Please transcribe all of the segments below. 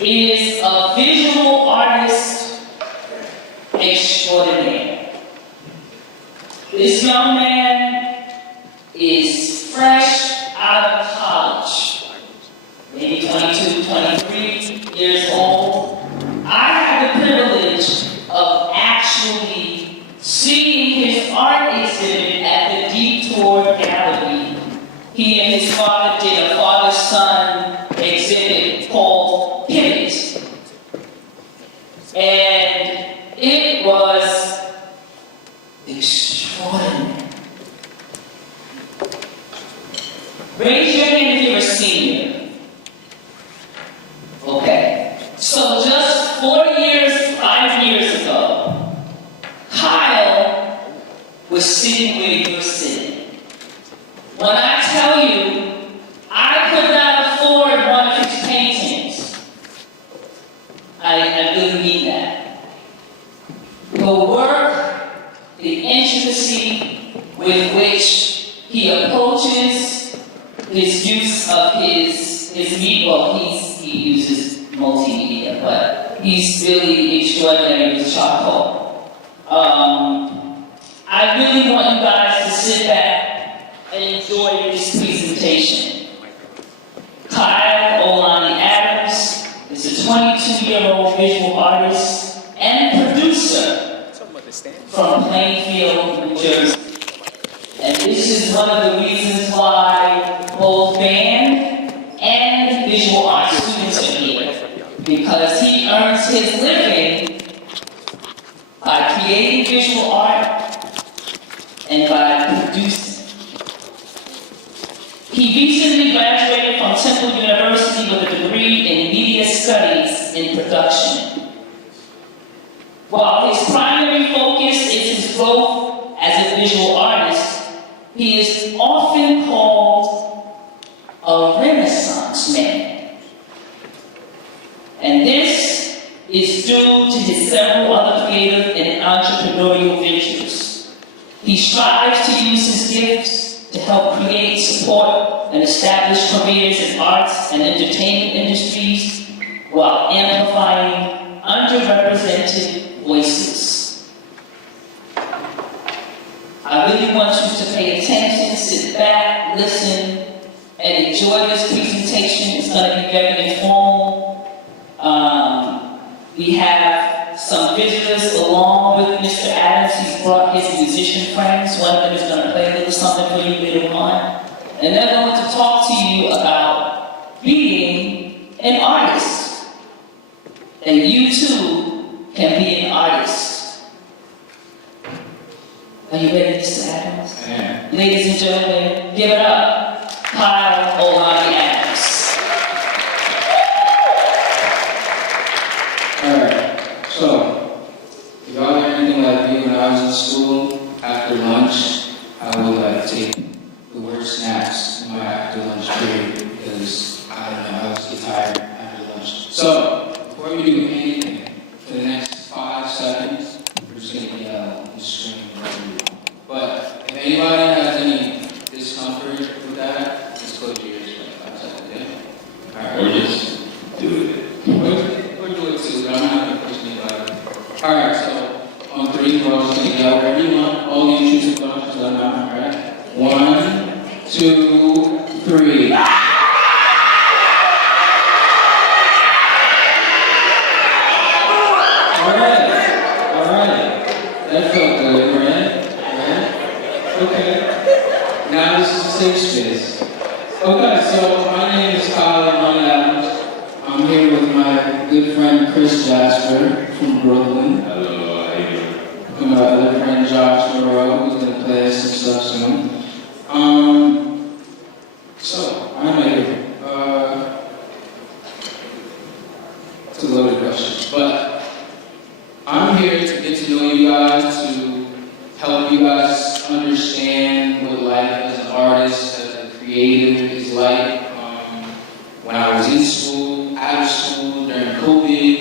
is a visual artist extraordinaire. This young man is fresh out of college, maybe 22, 23 years old. I have the privilege of actually seeing his art exhibit at the Detour Gallery. He and his father did a father-son exhibit called Pivot. And it was extraordinary. Raise your hand if you're a senior. Okay. So just 5 years ago, Kyle was sitting where you're sitting. When I tell you, I could not afford one of his paintings. I really mean that. The work, the intricacy with which he approaches his use of his media, well, he uses multimedia, but he's really extraordinary with charcoal. I really want you guys to sit back and enjoy this presentation. Kyle Olani Adams is a 22-year-old visual artist and producer from Plainfield, New Jersey. And this is one of the reasons why both band and visual art students are here. Because he earns his living by creating visual art and by producing. He recently graduated from Temple University with a degree in media studies in production. While his primary focus is his growth as a visual artist, he is often called a Renaissance man. And this is due to his several other creative and entrepreneurial ventures. He strives to use his gifts to help create, support, and establish careers in arts and entertainment industries while amplifying underrepresented voices. I really want you to pay attention, sit back, listen, and enjoy this presentation. It's going to be very informal. We have some visitors along with Mr. Adams. He's brought his musician friends. One of them is going to play a little something for you later on. And they're going to talk to you about being an artist. And you too can be an artist. Are you ready, Mr. Adams? Yeah. Ladies and gentlemen, give it up. Kyle Olani Adams. Alright, so, if y'all are anything like me when I was in school, after lunch, I would take the worst snacks in my after lunch period because, I don't know, I always get tired after lunch. So, before we do anything, for the next 5 seconds, we're just going to yell and scream whatever we want. But, if anybody has any discomfort with that, just close your ears for 5 seconds, yeah? Alright, Or just do it. Or do it too, but I'm not going to push anybody. Alright, so on 3, we're all just going to yell wherever you want. All the intrusive thoughts, because I'm not, alright? 1, 2, 3. Alright. That felt good, right? Okay. Now this is a safe space. Okay, so my name is Kyle Adams. I'm here with my good friend Chris Jasper from Brooklyn. Hello, how you doing? And my other friend Josh Moreau, who's gonna play us some stuff soon. So I'm here. It's a loaded question, but I'm here to get to know you guys, to help you guys understand what life as an artist, as a creative is like. When I was in school, out of school, during COVID,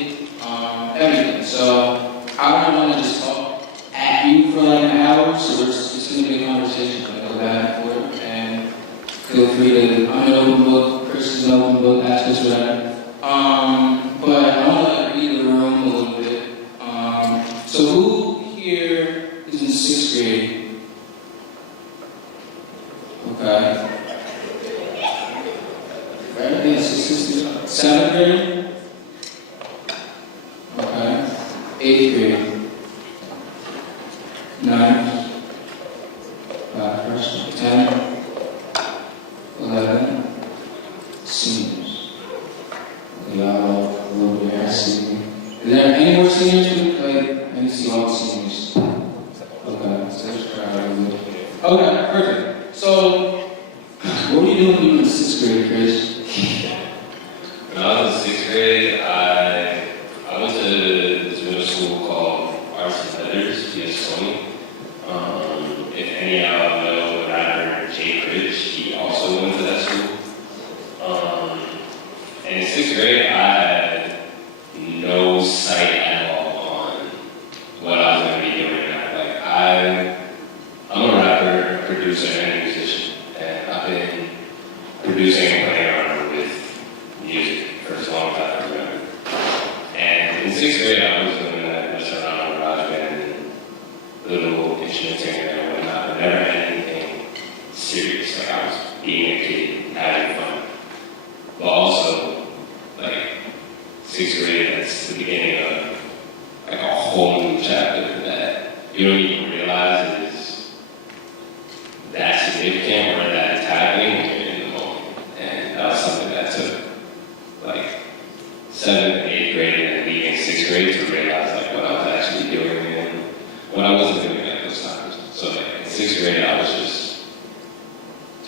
everything. So I don't want to just talk at you for like an hour, so it's going to be a conversation. Going to go back and forth, and feel free to, I'm an open book, Chris is an open book, ask us whatever. 7th grade? Okay. 8th grade? 9th? Freshman? 10th? 11th? Seniors? Y'all a little bit here, I see. Is there any more seniors? Like, let me see all the seniors. Okay, so there's a crowd a little bit. Okay, perfect. So, what were you doing when you were in 6th grade, Chris? When I was in 6th grade, I went to this middle school called Arts and Letters, PS20. If any of y'all know what I heard, Jay Rich, he also went to that school. And in 6th grade, I had no sight at all on what I was going to be doing now. Like, I'm a rapper, a producer, and a musician. And I've been producing and playing around with music for as long as I can remember. And in 6th grade, I was doing that, messing around with GarageBand and little instruments and whatnot, but never had anything serious. Like, I was being a kid, having fun. But also, like, 6th grade, that's the beginning of like a whole new chapter that you don't even realize is that significant or that it's happening when you're in the moment. And that was something that took like 7th, 8th grade and leaving 6th grade to realize like what I was actually doing and what I wasn't doing at those times. So like in 6th grade, I was just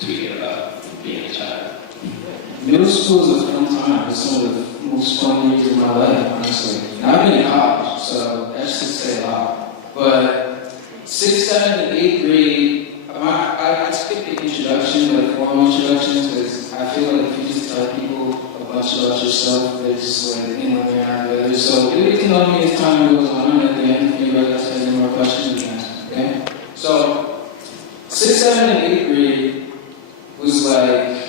tweaking about being a child. Middle school is a fun time. It's some of the most fun years of my life, honestly. And I've been in college, so that should say a lot. But 6th, 7th, and 8th grade, I skipped the introduction, like formal introductions, because I feel like if you just tell people a bunch about yourself, they're just like, you know, they're not together. So you'll get to know me as time goes on, and at the end, if anybody else has any more questions, you can ask, okay? So, 6th, 7th, and 8th grade was like,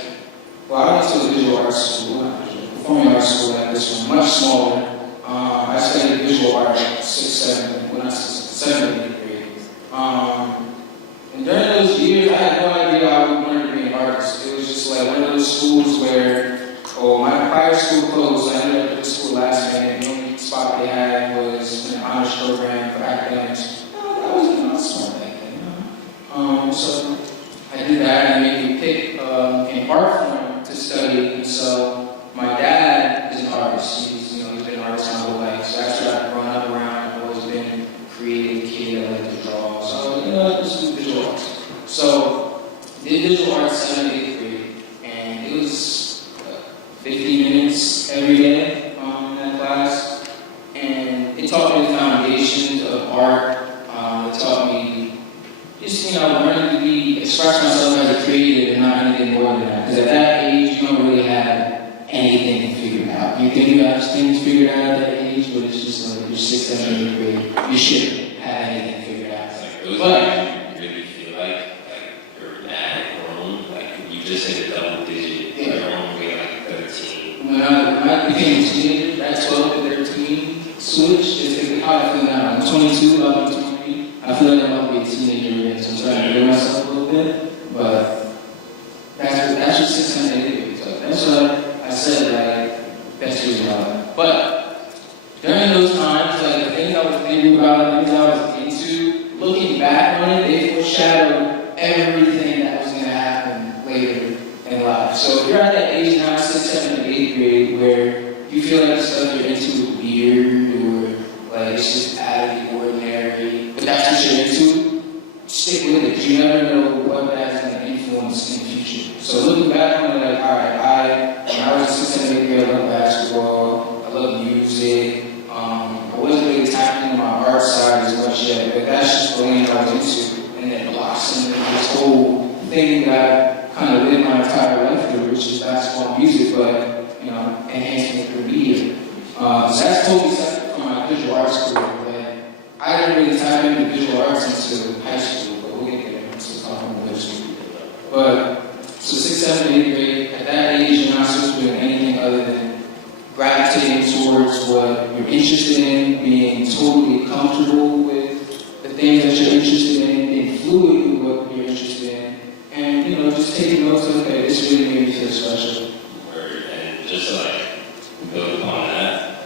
well, I went to a visual arts school, not visual, performing arts school like this one, much smaller. I studied visual art 6th, 7th, well not 7th, 8th grade. And during those years, I had no idea I wanted to be an artist. It was just like one of those schools where, my prior school closed, I ended up at the school last minute. The only spot they had was an honors program for academics. I was not smart back then. So I did that and they made me pick an art form to study. And so my dad is an artist. He's been an artist my whole life. So after I've grown up around, I've always been a creative kid. I like to draw. So, let's do visual arts. So, did visual arts 7th, 8th grade. And it was 50 minutes every day in that class. And it taught me the foundations of art. It taught me just, learning to express myself as a creative and not anything more than that. Because at that age, you don't really have anything figured out. You think you have things figured out at that age, but it's just like you're 6th, 7th, 8th grade. You shouldn't have anything figured out. It's like those you really feel like you're mad grown, like you just hit a double digit, you're only like 13. When I became a teenager, that 12 to 13 switch is like how I feel now. I'm 22, about to be 23. I feel like I'm about to be a teenager again, so I'm trying to get myself a little bit. But that's just 600 days. So that's what I said, like, best years of my life. But during those times, like, the things I was thinking about, the things I was into, looking back on it, they foreshadowed everything that was going to happen later in life. So if you're at that age now, 6th, 7th, and 8th grade, where you feel like the stuff you're into is weird, or like it's just out of the ordinary, but that's what you're into, stick with it. You never know what that's going to influence in the future. So looking back on it, like, all right, when I was 6th and 8th grade, I loved basketball, I loved music. I wasn't really tapping into my art side as much yet, but that's just the lane I was into. And then blossomed into this whole thing that I kind of lived my entire life through, which is basketball and music, but, enhancing it through media. So that's totally separate from my visual arts career, but I didn't really tap into visual arts until high school, but we'll get there. So talking about middle school. But, so 6th, 7th, 8th grade, at that age, you're not supposed to be doing anything other than gravitating towards what you're interested in, being totally comfortable with the things that you're interested in, being fluid with what you're interested in, and just taking notes of, okay, this really made me feel special. And just to like build upon that,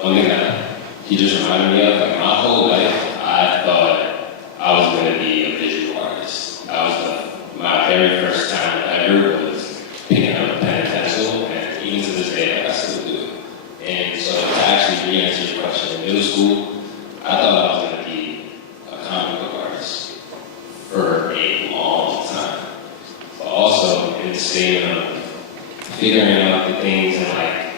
one thing that he just reminded me of, like my whole life, I thought I was going to be a visual artist. My very first time ever was picking up a pen and pencil, and even to this day, like, I still do it. And so to actually re-answer your question, in middle school, I thought I was going to be a comic book artist for a long time. But also in the state of figuring out the things and like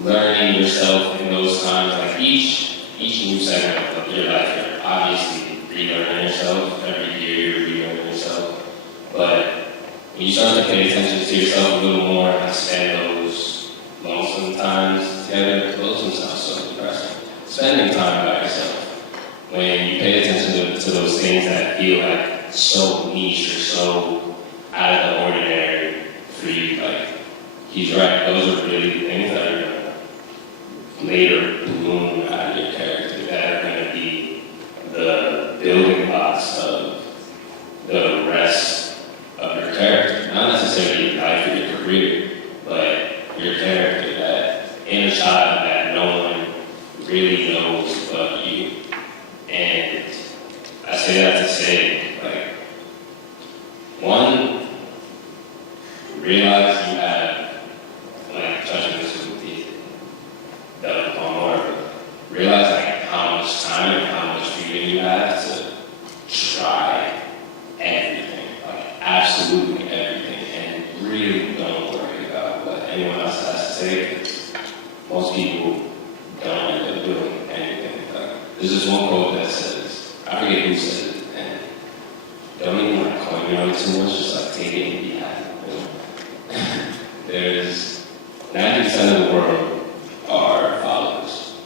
learning yourself in those times, like each new segment of your life, you're obviously relearning yourself. Every year you're relearning yourself. But when you start to pay attention to yourself a little more and spend those lonesome times together, lonesome sounds so depressing. Spending time by yourself. When you pay attention to those things that feel like so niche or so out of the ordinary for you, like, he's right, those are really the things that are going to later bloom out of your character, that are going to be the building blocks of the rest of your character. Not necessarily your life or your career, but your character, that inner child that no one really knows but you. And I say that to say, like, one, realize you have, like, touching this with the more, realize like how much time and how much freedom you have to try everything, like absolutely everything, and really don't worry about what anyone else has to say, because most people don't end up doing anything. There's this one quote that says, I forget who said it, and don't even like coin me on it too much, just like take it and be happy. You know? There's 90% of the world are followers.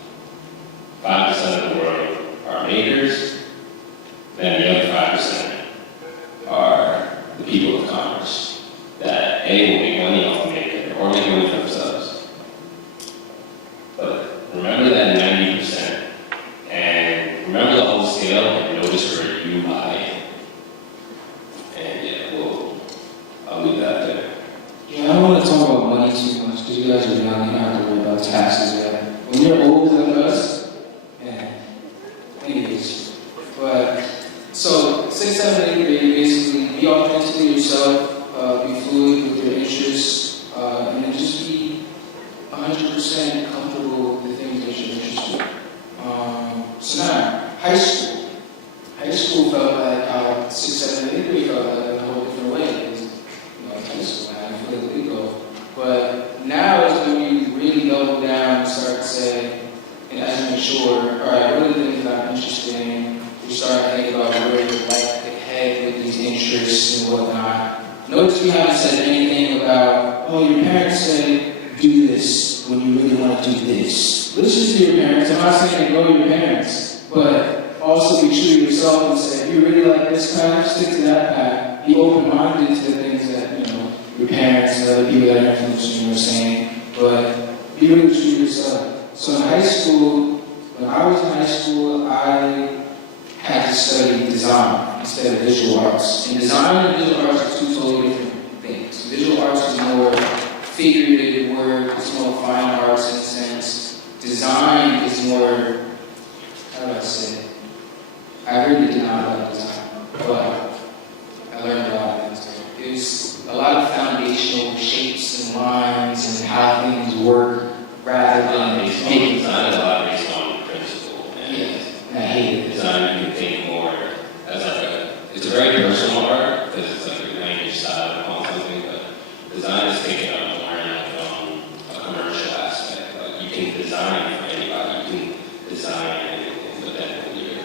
5% of the world are makers, and the other 5% are the people of commerce that A, will make money off the maker or make money for themselves. But remember that 90%, and remember the whole scale, and notice where you lie. And yeah, well, I'll leave that there. Yeah, I don't want to talk about money too much because you guys are young, you don't have to worry about taxes yet. When you're older than us, man, anyways. But, so, 6, 7, 8 grade, basically, be authentically yourself, be fluid with your interests, and then just be 100% comfortable with the things that you're interested in. So now, high school. High school felt like how 6, 7, 8 grade felt like in a whole different way. Because, you know, high school, man, I feel like we go. But now is when you really double down and start to say, and as you mature, all right, what are the things that I'm interested in? You start to think about where you like to head with these interests and whatnot. Notice we haven't said anything about, oh, your parents said do this when you really want to do this. Listen to your parents. I'm not saying go to your parents, but also be true to yourself and say, if you really like this path, stick to that path. Be open-minded to the things that, you know, your parents and other people that are influencing you are saying, but be really true to yourself. So in high school, when I was in high school, I had to study design instead of visual arts. And design and visual arts are two totally different things. Visual arts is more figurative work, it's more fine arts in a sense. Design is more, how do I say it? I really did not like design, but I learned a lot of things. It was a lot of foundational shapes and lines and how things work rather than making design is a lot based on principle. Yeah, I hate it. Design, you can think more as like it's a very personal art because it's like a language style of something, but design is taken up more in like a commercial aspect. Like you can design for anybody, you can design anything, but then when you're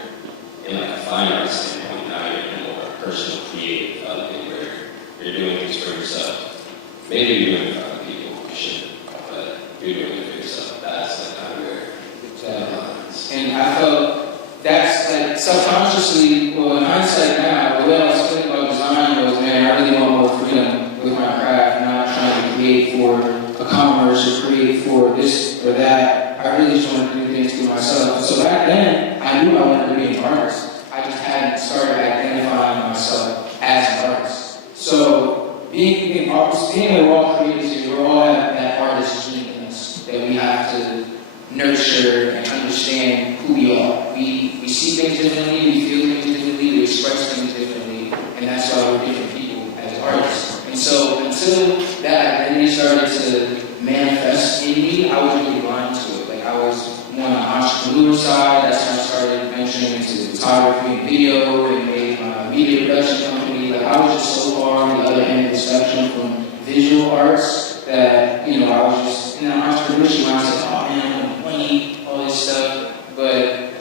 in like a fine art standpoint, now you're in a more personal, creative element where you're doing things for yourself. Maybe you're doing it for other people, you shouldn't, but you're doing it for yourself. That's like kind of where and I felt that's like subconsciously, well, in hindsight now, the way I was thinking about design was, man, I really want more freedom with my craft, not trying to create for a commerce or create for this or that. I really just wanted to do things for myself. So back then, I knew I wanted to be an artist. I just hadn't started identifying myself as an artist. So being that we're all creators here, we're all at that artist nurture and understand who we are. We see things differently, we feel things differently, we express things differently, and that's why we're different people as artists. And so until that identity started to manifest in me, I was really blind to it. Like I was more on the entrepreneur side. That's when I started venturing into photography and video and made my media production company. Like I was just so far on the other end of the spectrum from visual arts that, you know, I was just in that entrepreneurship mindset, oh man, I want money, all this stuff. But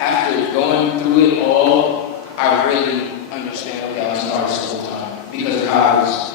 after going through it all, I really understand, okay, I was an artist the whole time because of how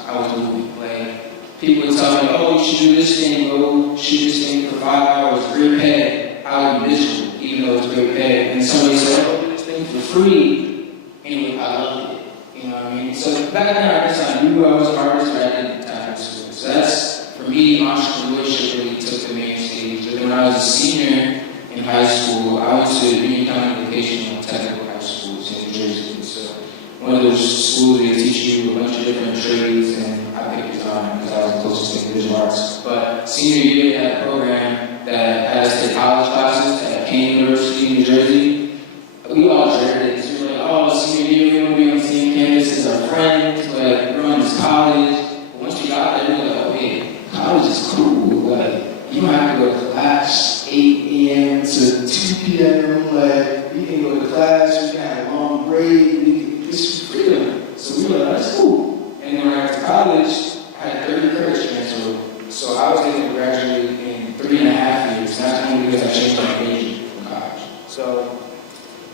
I was moving. Like, people would tell me, oh, you should do this thing, go shoot this thing for 5 hours, great pay. I would be miserable, even though it's great pay. And somebody said, oh, do this thing for free. Anyway, I loved it. You know what I mean? So back then, I guess I knew I was an artist, but I didn't tap into it. So that's, for me, entrepreneurship really took the main stage. But when I was a senior in high school, I went to Union County Vocational Technical High School in New Jersey. So one of those schools where they teach you a bunch of different trades, and I picked design because I was closest to visual arts. But senior year, they had a program that had us take college classes at Kane University in New Jersey. We all dreaded it. We were like, oh, senior year, we want to be on the same campus as our friends, but we're on this college. But once we got there, we were like, oh, wait, college is cool. Like, you don't have to go to class 8 a.m. to 2 p.m. Like, you can go to class, you can have a long break, it's freedom. So we were like, that's cool. And then when I got to college, I had 30 credits transferred. So I was able to graduate in 3.5 years. That's only because I changed my major from college. So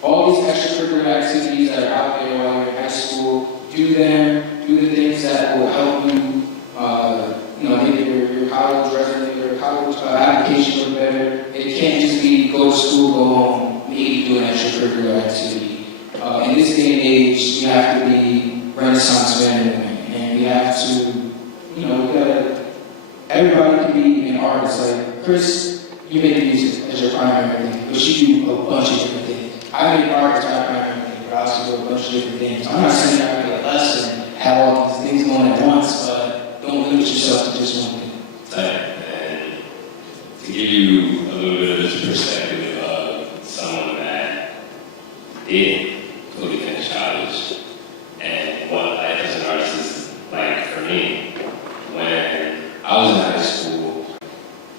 all these extracurricular activities that are out there while you're in high school, do them, do the things that will help you, make your college resume, your college application look better. It can't just be go to school, go home, maybe do an extracurricular activity. In this day and age, you have to be Renaissance man and women, and we have to, everybody can be an artist. Like, Chris, you make music as your primary thing, but you do a bunch of different things. I make art as my primary thing, but I also do a bunch of different things. I'm not saying I be a lesson, have all these things going at once, but don't limit yourself to just one thing. And to give you a little bit of this perspective of someone that did fully finish college and what life as an artist is like for me, when I was in high school,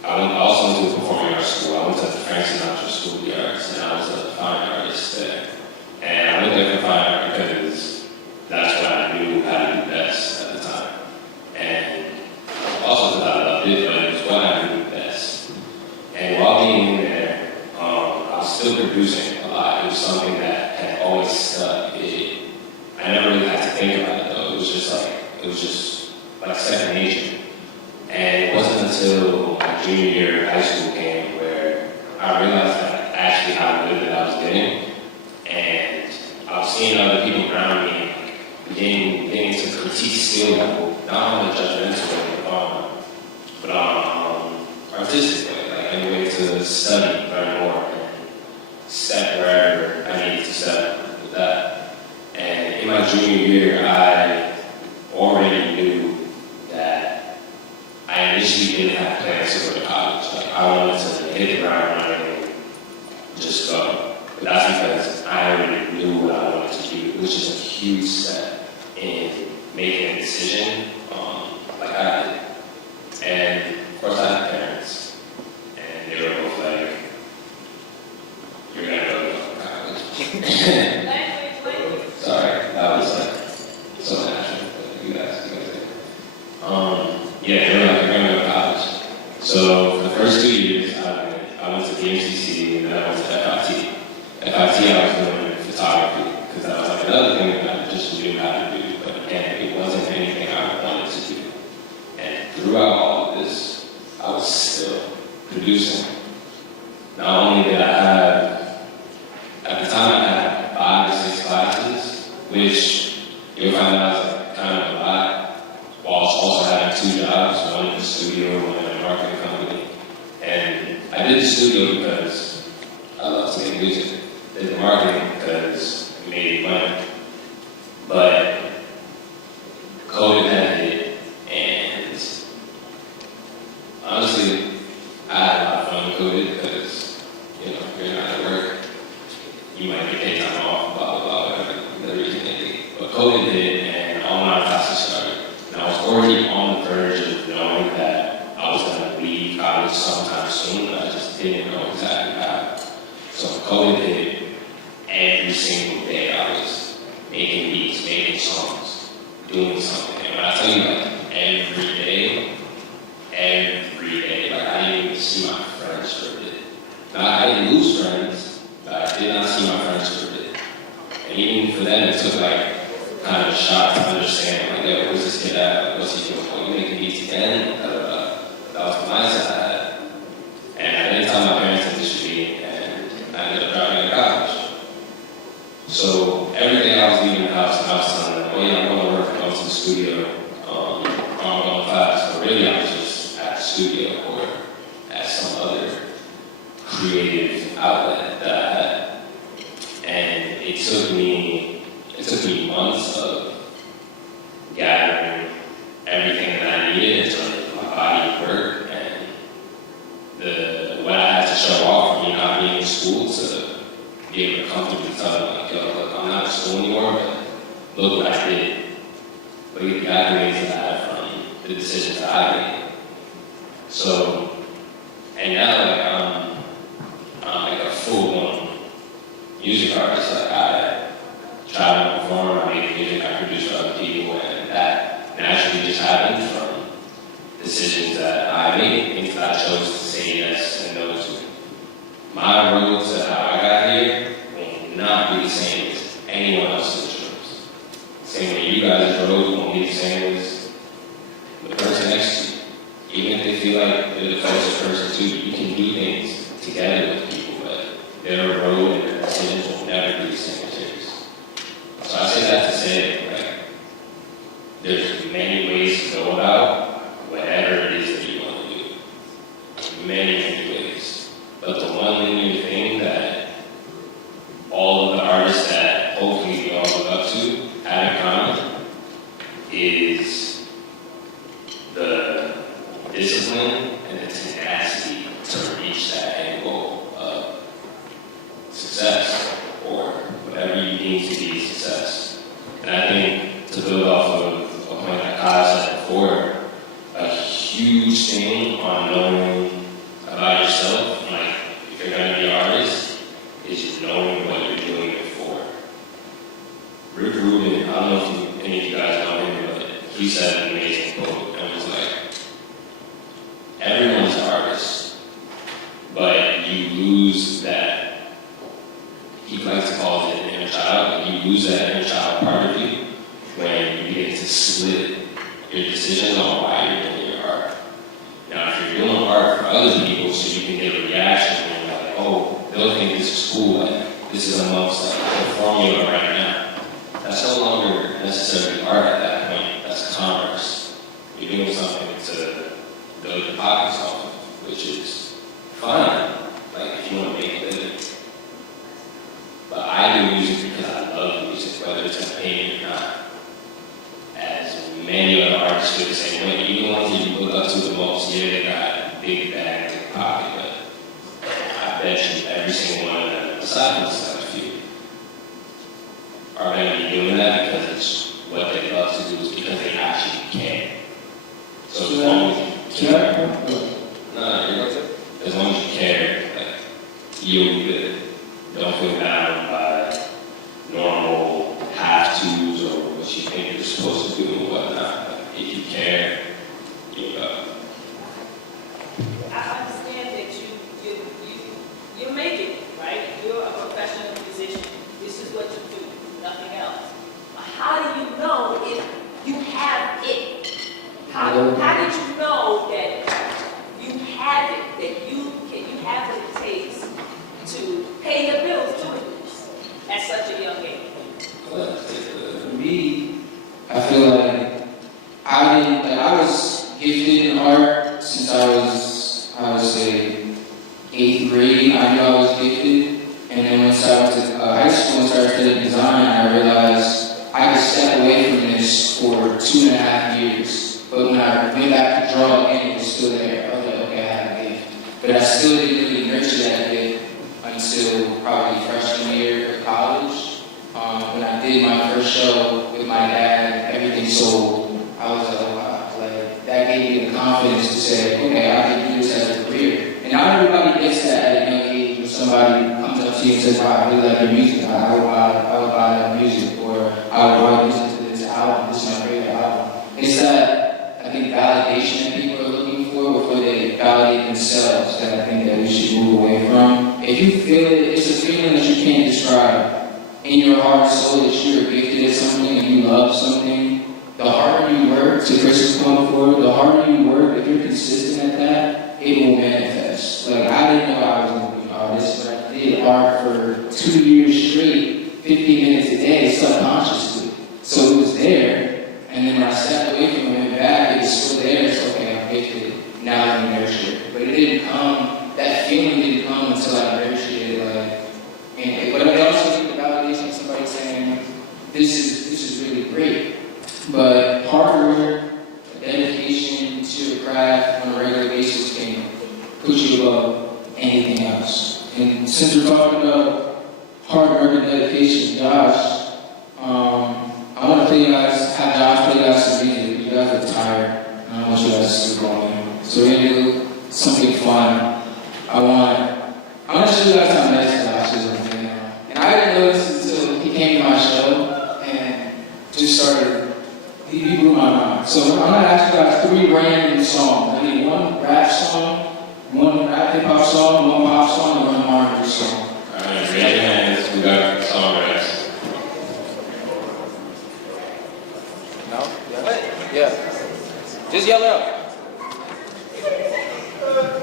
I also went to a performing arts school. I went to the Frank Sinatra School of the Arts, and I was a fine artist there. And I went there for fine art because that's what I knew how to do best at the time. And also because I loved it, but it was what I knew best. And while being in there, I was still producing a lot. It was something that had always stuck. I never really had to think about it though. It was just like second nature. And it wasn't until my junior year of high school came where I realized that actually how good that I was getting. And I was seeing other people around me getting to critique skill level, not on a judgmental way, but on artistic way, like any way to study, learn more, and step wherever I needed to step with that. And in my junior year, I already knew that I initially didn't have plans to go to college. Like, I wanted to hit the ground running and just go. But that's because I already knew what I wanted to do, which is a huge step in making a decision like I did. And of course I had parents, and they were both like, you're gonna go to college. Sorry, that was like so natural, but you guys yeah, they were like, you're gonna go to college. So for the first 2 years, I went to the MCC and then I went to FIT. FIT, I was doing photography, because that was like another thing that I just knew how to do, but again, it wasn't anything I wanted to do. And throughout all of this, I was still producing. Not only did I have, at the time I had 5 or 6 classes, which you'll find out is like kind of a lot, while also having 2 jobs, one in the studio, one in a marketing company. And I did the studio because I love to make music. I did the marketing because it made money. But COVID had hit, and honestly, I had a lot of fun with COVID because, you know, if you're not at work, you might get paid time off, blah, blah, blah, whatever the reason may be. But COVID hit and all my classes started. And I was already on the verge of knowing that I was going to leave college sometime soon. I just didn't know exactly how. So COVID hit, every single day I was making beats, making songs, doing something. And when I tell you, like, every day, like, I didn't even see my friends for a bit. Now, I didn't lose friends, but I did not see my friends for a bit. And even for them, it took, like, kind of a shock to understand, like, yo, where's this kid at? Like, what's he doing? Oh, you making beats again? That was the mindset I had. And I didn't tell my parents that this should be, and I ended up dropping out of college. So every day I was leaving the house, and I was telling them, oh yeah, I'm going to work, I'm going to the studio, or I'm going to class. But really, I was just at the studio or at some other creative outlet that I had. And it took me months of gathering everything that I needed until my body worked and what I had to show off for me not being in school to be able to comfortably tell them, like, yo, look, I'm not in school anymore, but look what I did. Look at the accolades that I had from the decisions that I made. So, and now, like, I'm like a full-blown music artist. Like, I travel and perform, I make music, I produce for other people, and that naturally just happened from decisions that I made, things that I chose to say yes and no to. My road to how I got here will not be the same as anyone else's roads. Same way you guys' road won't be the same as the person next to you. Even if they feel like they're the closest person to you, you can do things together with people, but their road and their decisions will never be the same as yours. So I say that to say, like, there's many ways to go about whatever it is that you want to do. Many, many ways. But the one linear thing that all of the artists that hopefully we all look up to have in common is the discipline and the tenacity to reach that end goal of success or whatever you deem to be success. And I think to build off of a point that Kyle said before, a huge thing on knowing about yourself, like if you're going to be an artist, is just knowing what you're doing it for. Rick Rubin, I don't know if any of you guys know him, but he said an amazing quote, and it was like, everyone's an artist, but you lose that, he likes to call it an inner child, but you lose that inner child part of you when you begin to split your decisions on why you're doing your art. Now, if you're doing art for other people so you can get a reaction and you're like, oh, they'll think this is cool, like, this is amongst like the formula right now. That's no longer necessarily art at that point, that's commerce. You're doing something to build your pockets off of, which is fine, like if you want to make a living. But I do music because I love music, whether it's a pain or not. As many other artists feel the same way. Even the ones that you look up to the most, yeah, they got big bags in the pocket, but I bet you every single one of them, aside from select few, are going to be doing that because it's what they love to do, is because they actually can. So as long as you care, as long as you care, like, you'll be good. Don't feel bound by normal have-tos or what you think you're supposed to do and whatnot. Like, if you care, you'll go. I understand that you make it, right? You're a professional musician. This is what you do, nothing else. But how do you know if you have it? How did you know that you have it, that you have what it takes to pay your bills doing this at such a young age? For me, I feel like I was gifted in art since I would say 8th grade. I knew I was gifted, and then once I went to high school and started studying design, I realized I could step away from this for 2.5 years. But when I went back to draw again, it was still there. I was like, okay, I have a gift. but I still didn't really nurture that bit until probably freshman year of college. When I did my first show with my dad, everything sold. I was like, wow, like that gave me the confidence to say, okay, I can do this as a career. And not everybody gets that at a young age when somebody comes up to you and says, wow, I really like your music. I would buy that music, or I would listen to this album. This is my favorite album. It's that, I think, validation that people are looking for before they validate themselves that I think that we should move away from. If you feel it, it's a feeling that you can't describe. In your heart and soul that you're gifted at something and you love something, the harder you work, to Chris's point before, the harder you work, if you're consistent at that, it will manifest. Like, I didn't know I was going to be an artist, but I did art for 2 years straight, 15 minutes a day, subconsciously. So it was there, and then when I stepped away from it and went back, it was still there. It's okay, I'm gifted, now let me nurture it. But it didn't come, that feeling didn't come until I nurtured it, like, and but I also think the validation of somebody saying, this is really great. But hard work, dedication to a craft on a regular basis can put you above anything else. And since we're talking about hard work and dedication, Josh, I want to play you guys, have Josh play you guys some music. You guys are tired. I don't want you guys to sleep on me. So we're going to do something fun. I want to show you guys how nice Josh is. And I didn't notice until he came to my show and just started, he blew my mind. So I'm going to ask you guys 3 random songs. I need 1 rap song, 1 rap hip hop song, 1 pop song, and 1 R&B song. Alright, raise your hands. We got songwriters. No? Yeah? Yeah. Just yell out.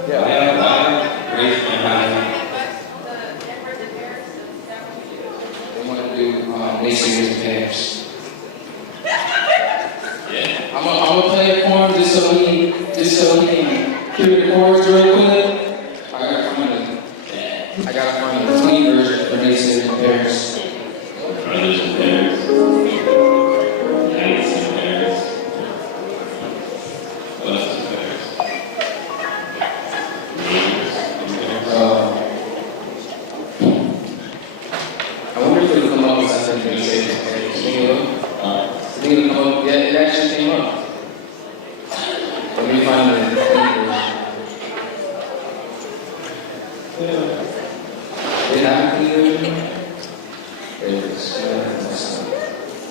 Yeah. Raise your hand. Mason and Pairs. Yeah. I'm gonna play it for him just so he can hear the chords real quick. I got a funny clean version for Mason and Pairs. Brothers and parents. Knights and parents. What else is parents? I wonder if it'll come up with something to say this page. I think it'll come up. Yeah, it actually came up. Let me find the clean version. Did I have a clean version? There it is.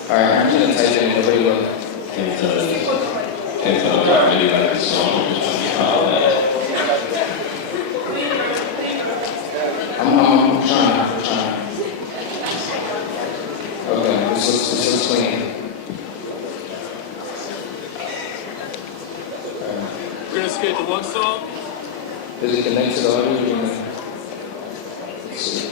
Alright, I'm just gonna type in nobody look. Can't tell if I really like the song. Just want to be proud of that. I'm trying. Okay, this looks clean. We're gonna skate to one song. Does it connect to the other? Let's see.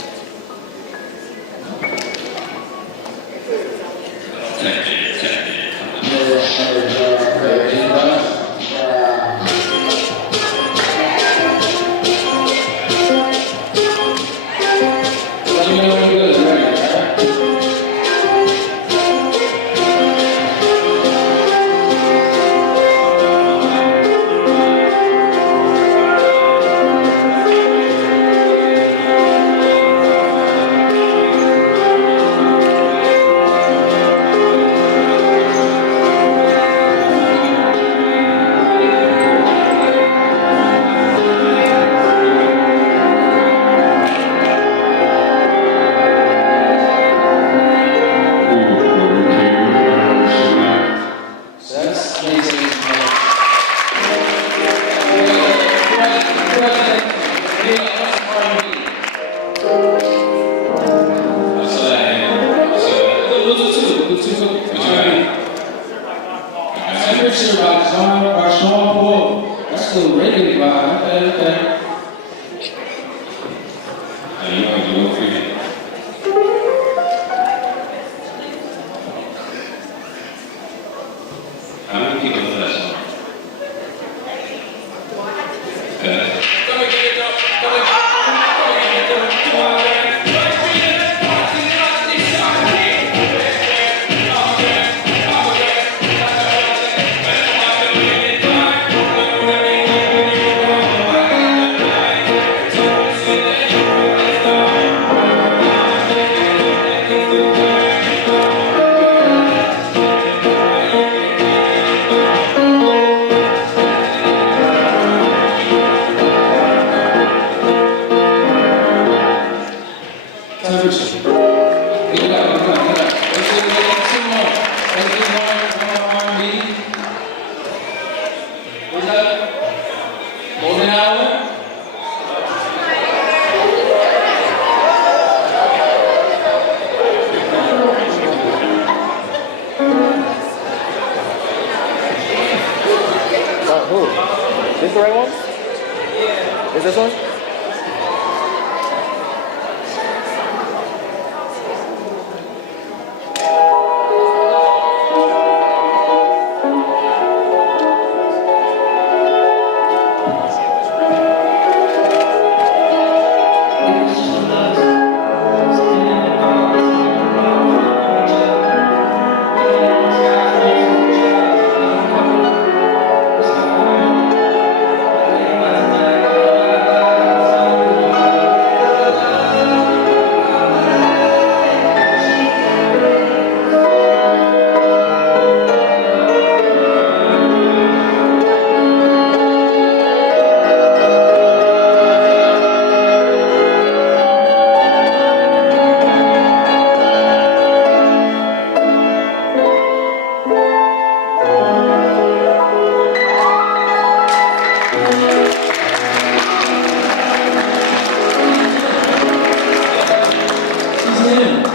Is this one?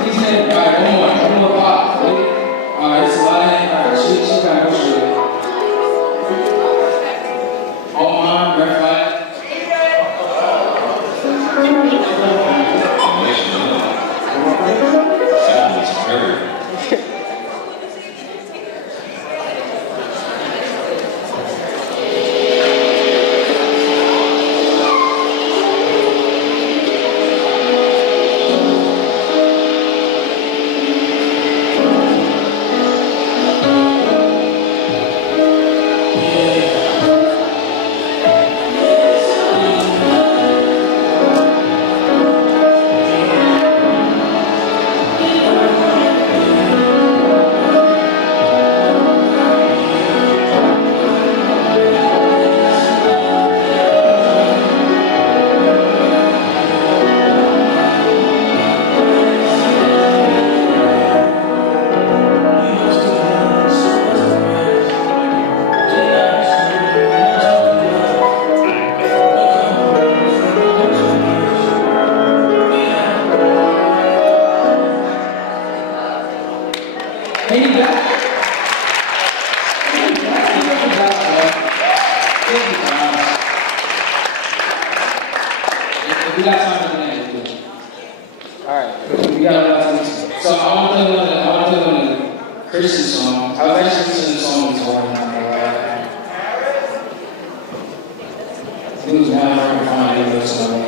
He's in. All right, one more pop. Ready? All right, it's Olani. All right, she got no shit. All mine, red flag. Hey, back. We got time for the next. All right. We got a lot of time. So I want to play one of the Christian songs. I was actually listening to the song this morning. It was now hard to find any of those songs.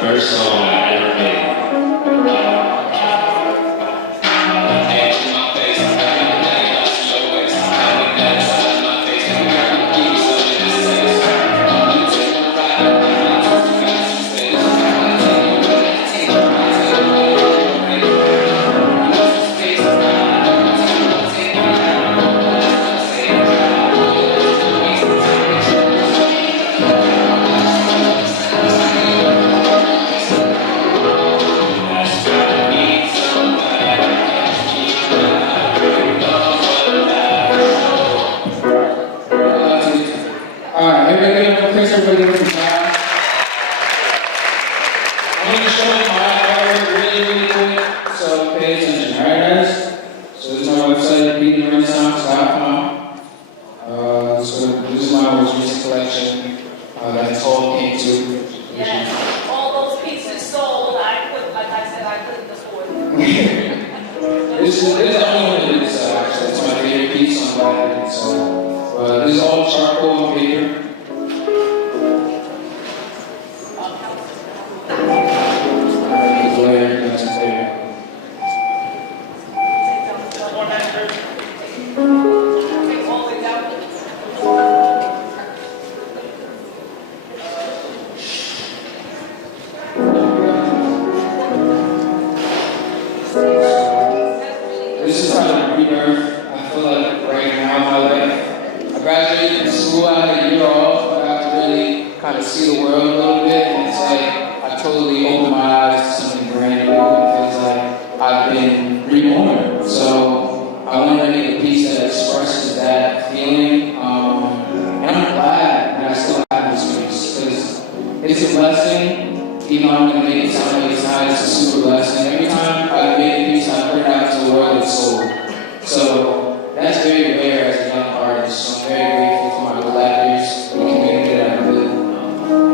First song I ever made. Hands in my face, I'm having a day, I'm slow waist. Having that inside my face, and I'm gonna give you something to say. You take one ride, I'm gonna too fast to stay. I'm gonna take you where I take you, I'm gonna take you where I take you. You know some space, I'm gonna take you, I'm gonna take you. I'm gonna say it, I'm gonna waste the time. Alright, everybody give it up for Chris, everybody give it up for John. I'm going to show you my artwork really quick, so pay attention, alright guys? So this is my website, beatingrenaissance.com. So this is my most recent collection that it's all came to. Yes, all those pieces sold, I put, like I said, I couldn't afford it. This is the only one that is actually, it's my favorite piece on Friday, so. This is all charcoal and paper. Glare, that's his favorite. Take all the way down. This is kind of a rebirth. I feel like right now in my life. I graduated from school, I had a year off, but I had to really kind of see the world a little bit, and it's like I totally opened my eyes to something brand new. It feels like I've been reborn. So I wanted to make a piece that expresses that feeling, and I'm glad that I still have this piece, because it's a blessing, even though I'm gonna make it sound like it's not, it's a super blessing. Every time I make a piece and I put it out to the world, it's sold. So that's very rare as a young artist. So I'm very grateful for my collectors, the community that I built.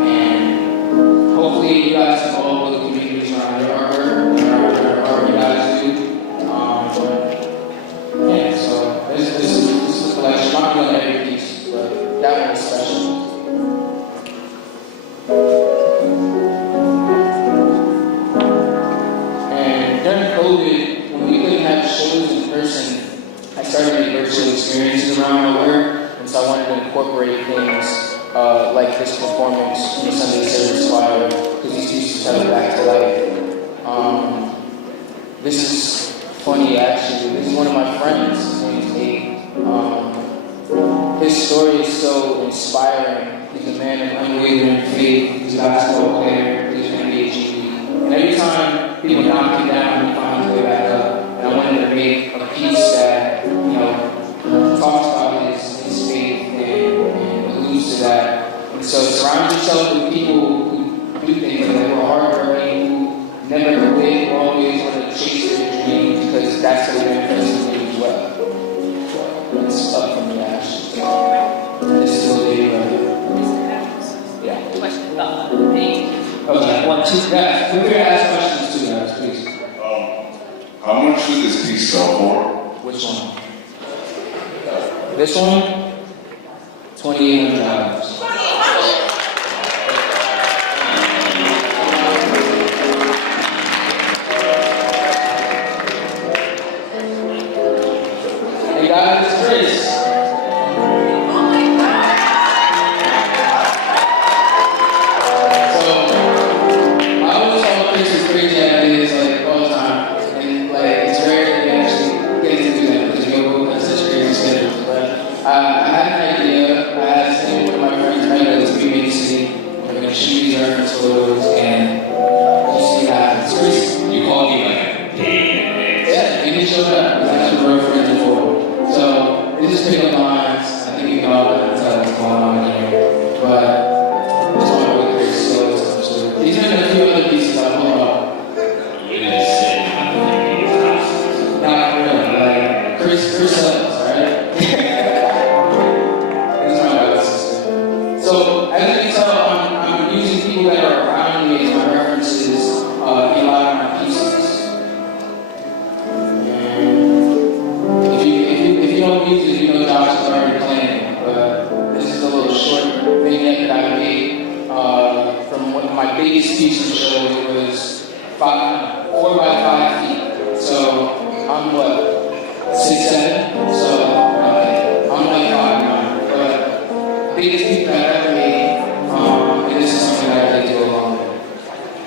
And hopefully you guys can all build communities around your artwork and around your art you guys do. Yeah, so this is a collection. I'm not doing every piece, but that one is special. And during COVID, when we couldn't have shows in person, I started making virtual experiences around my work, and so I wanted to incorporate things like this performance in the Sunday Service Choir, because these pieces tell it back to life. This is funny, actually. This is one of my friends. His name is Nate. His story is so inspiring. He's a man of unwavering faith. He's a basketball player. He's an NBA GD. And every time people knock you down, he finds his way back up. And I wanted to make a piece that, talks about his faith and alludes to that. And so surround yourself with people who do things like who are hardworking, who never quit, who always want to chase their dreams, because that's how they're impressing you as well. It's up from the ashes. This is what they do. Yeah. Question about the name. Okay, 1, 2, guys. We're going to ask questions too, guys, please. How much did this piece sell for? Which one? This one? $2,800. Hey guys, it's Chris. So, I always tell Chris as crazy as it is, like, all the time. And, like, it's rare that we actually get to do that because we all have such crazy schedules. But I had an idea. I had to say one of my friends, right, to be in the city. We're going to shoot these reference photos and we'll see what happens. Chris, You called me like a day in advance. yeah, he didn't show up. That's what we're friends before. So, this is pickup lines. I think you can all tell what's going on in here. But, it's all with Chris, so it's up to. These are a few other pieces I pulled off. You just sitting on the house. Not really, like, Chris sells, alright? This is my other sister. So, as you can tell, I'm using people that are around me as my references in a lot of my pieces. And if you don't use it, you know Josh is already playing. But this is a little short vignette that I made from one of my biggest pieces of show. It was 4 by 5 feet. So I'm what, 6'7"? So I'm like 5'9". But biggest piece that I ever made, and this is something that I did go along with.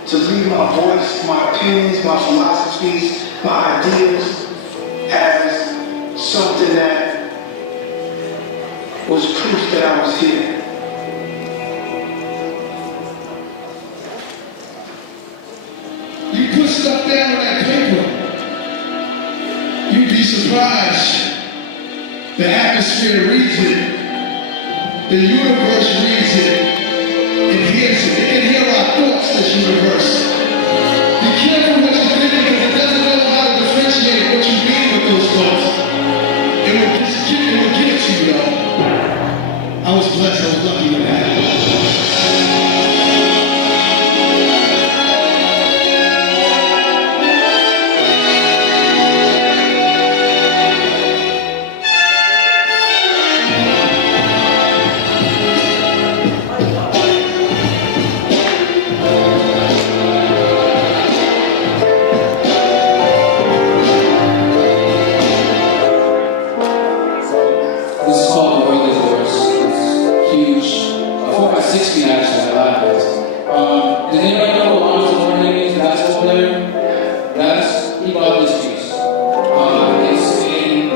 To leave my voice, my opinions, my philosophies, my ideas as something that was proof that I was here. You put stuff down on that paper, you'd be surprised. The atmosphere reads it, the universe reads it, and hears it. It can hear our thoughts, this universe. Be careful what you think because it doesn't know how to differentiate what you mean with those thoughts. It will give it to you, though. I was blessed, I was lucky with that. This is called the Royal Doors. It's huge. 4 by 6 feet actually, I lied. Does anybody know what Olani's name is? Basketball player? That's, he bought this piece. It's in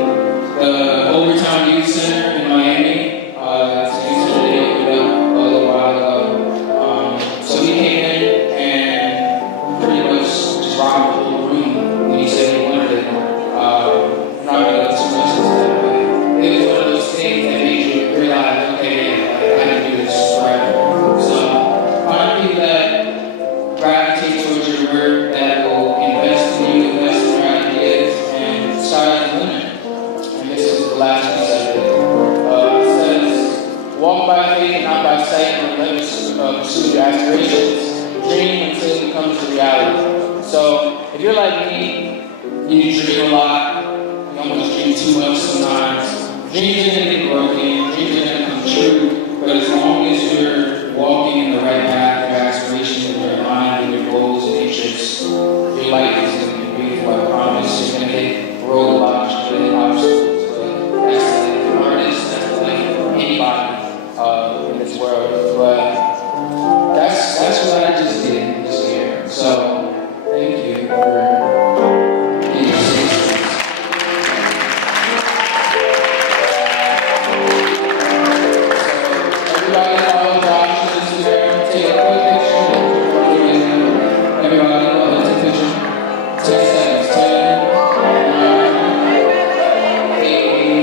the Overtime Youth Center in Miami. It's a youth center they opened up a little while ago. So he came in and pretty much just rocked the whole room when he said he wanted it. I'm not going to go too much into that, but it was one of those things that made you realize, okay, yeah, like, I can do this forever. So, on a pursue your aspirations. Dream until it becomes a reality. So if you're like me, you dream a lot, you almost dream too much sometimes. Dreams are gonna get broken, dreams are gonna come true, but as long as you're walking in the right path, your aspirations and your mind and your goals and interests, your life is gonna be beautiful, I promise. You're gonna hit roadblocks, you're gonna hit obstacles, but that's the hardest, that's the life of anybody in this world. But that's what I just did this year. So thank you for being safe. Everybody follow Josh on Instagram. Take a quick picture. Everybody go ahead and take a picture. 10 seconds. 10, 9, 8, 7,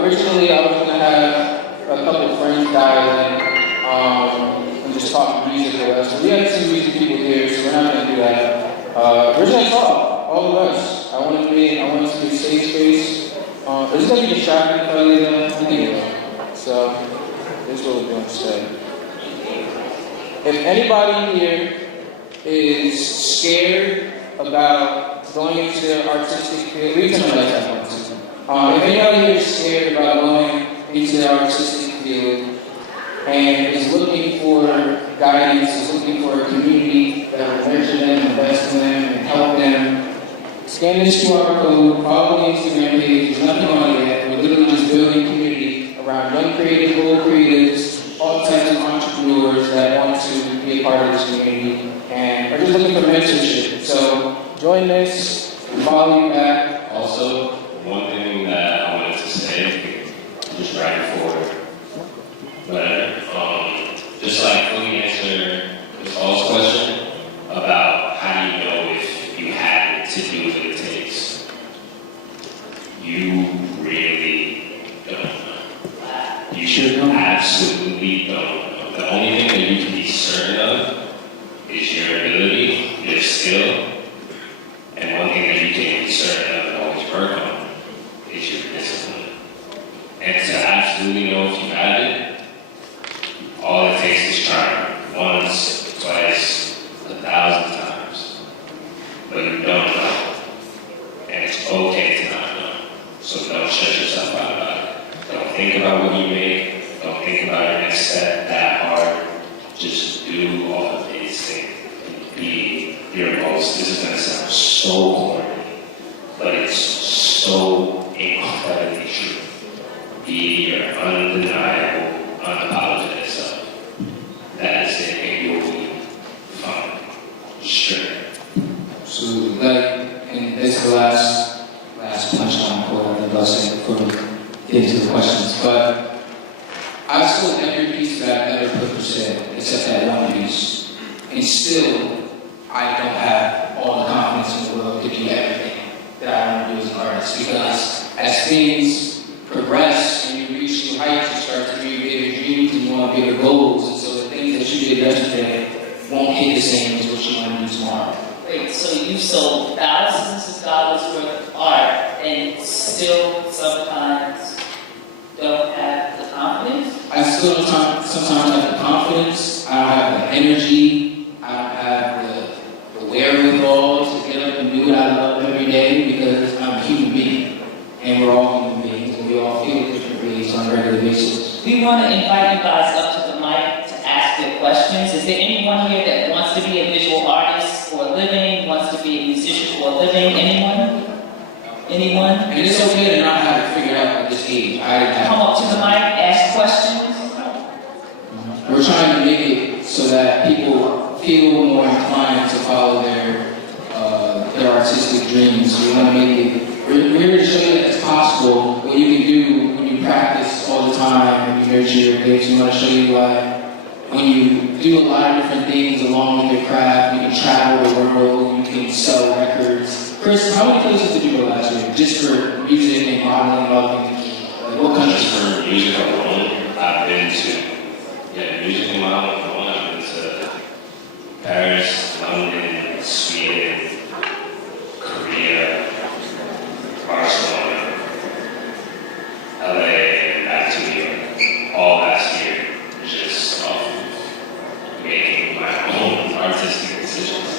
originally, I was gonna have a couple friends dial in and just talk music with us. We had 2 music people here, so we're not gonna do that. We're just gonna talk, all of us. I want it to be a safe space. It's gonna be distracting for you, anyway. So this is what we're doing today. If anybody here is scared about going into the artistic field, we can like that one too. If anybody here is scared about going into the artistic field and is looking for guidance, is looking for a community that will nurture them, invest in them, and help them, scan this QR code, follow the Instagram page, there's nothing on it yet. We're literally just building community around young creatives, old creatives, all types of entrepreneurs that want to be a part of this community and are just looking for mentorship. So join this, follow you back. Also, one thing that I wanted to say, just right before, just like when we answer this false question about how do you know if you have it to do what it takes, you really don't know. You should absolutely don't know. The only thing that you can be certain of is your ability, your skill, and one thing that you can be certain of and always work on is your discipline. And to absolutely know if you have it, all it takes is trying once, twice, 1,000 times. But you don't know. And it's okay to not know. So don't stress yourself out about it. Don't think about what you make. Don't think about your next step that hard. Just do all of these things and be your most. This is going to sound so corny, but it's so incredibly true. Be your undeniable, unapologetic self. That is it, and you'll be fine. Sure. Absolutely. Like, and this is the last punchline quote I'm going to say before we get into the questions. But I've sold every piece that I've ever put for sale, except that one piece. And still, I don't have all the confidence in the world to do everything that I want to do as an artist. Because as things progress and you reach new heights, you start to dream bigger dreams and you want bigger goals. And so the things that you did yesterday won't hit the same as what you want to do tomorrow. Wait, so you sold thousands of dollars worth of art and still sometimes don't have the confidence? I still sometimes have the confidence, I don't have the energy, I don't have the wherewithal to get up and do what I love every day because I'm a human being. And we're all human beings and we all feel different ways on a regular basis. We want to invite you guys up to the mic to ask their questions. Is there anyone here that wants to be a visual artist for a living, wants to be a musician for a living? Anyone? Anyone? And it's okay to not have it figured out at this age. Come up to the mic, ask questions. We're trying to make it so that people feel more inclined to follow their artistic dreams. We want to make it, we're here to show you that it's possible what you can do literature, gives. We want to show you why when you do a lot of different things along with your craft, you can travel the world, you can sell records. Chris, how many places did you go last year? Just for music and modeling and all things? Like what countries? For music alone, I've been to, music and modeling alone, I've been to Paris, London, Sweden, Korea, Barcelona, LA, and back to New York. All last year, just making my own artistic decisions.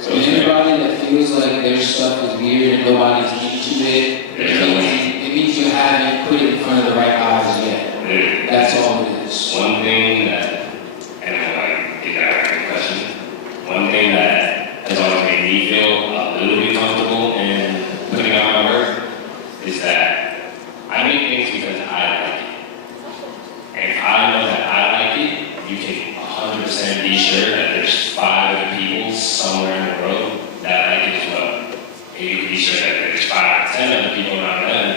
So So anybody that feels like their stuff is weird and nobody's into it, it means you haven't put it in front of the right eyes yet. That's all it is. One thing that, and is that a good question? One thing that has always made me feel a little bit comfortable in putting out my work is that I make things because I like it. And if I know that I like it, you can 100% be sure that there's 5 other people somewhere in the world that like it as well. And you can be sure that there's 5 or 10 other people around them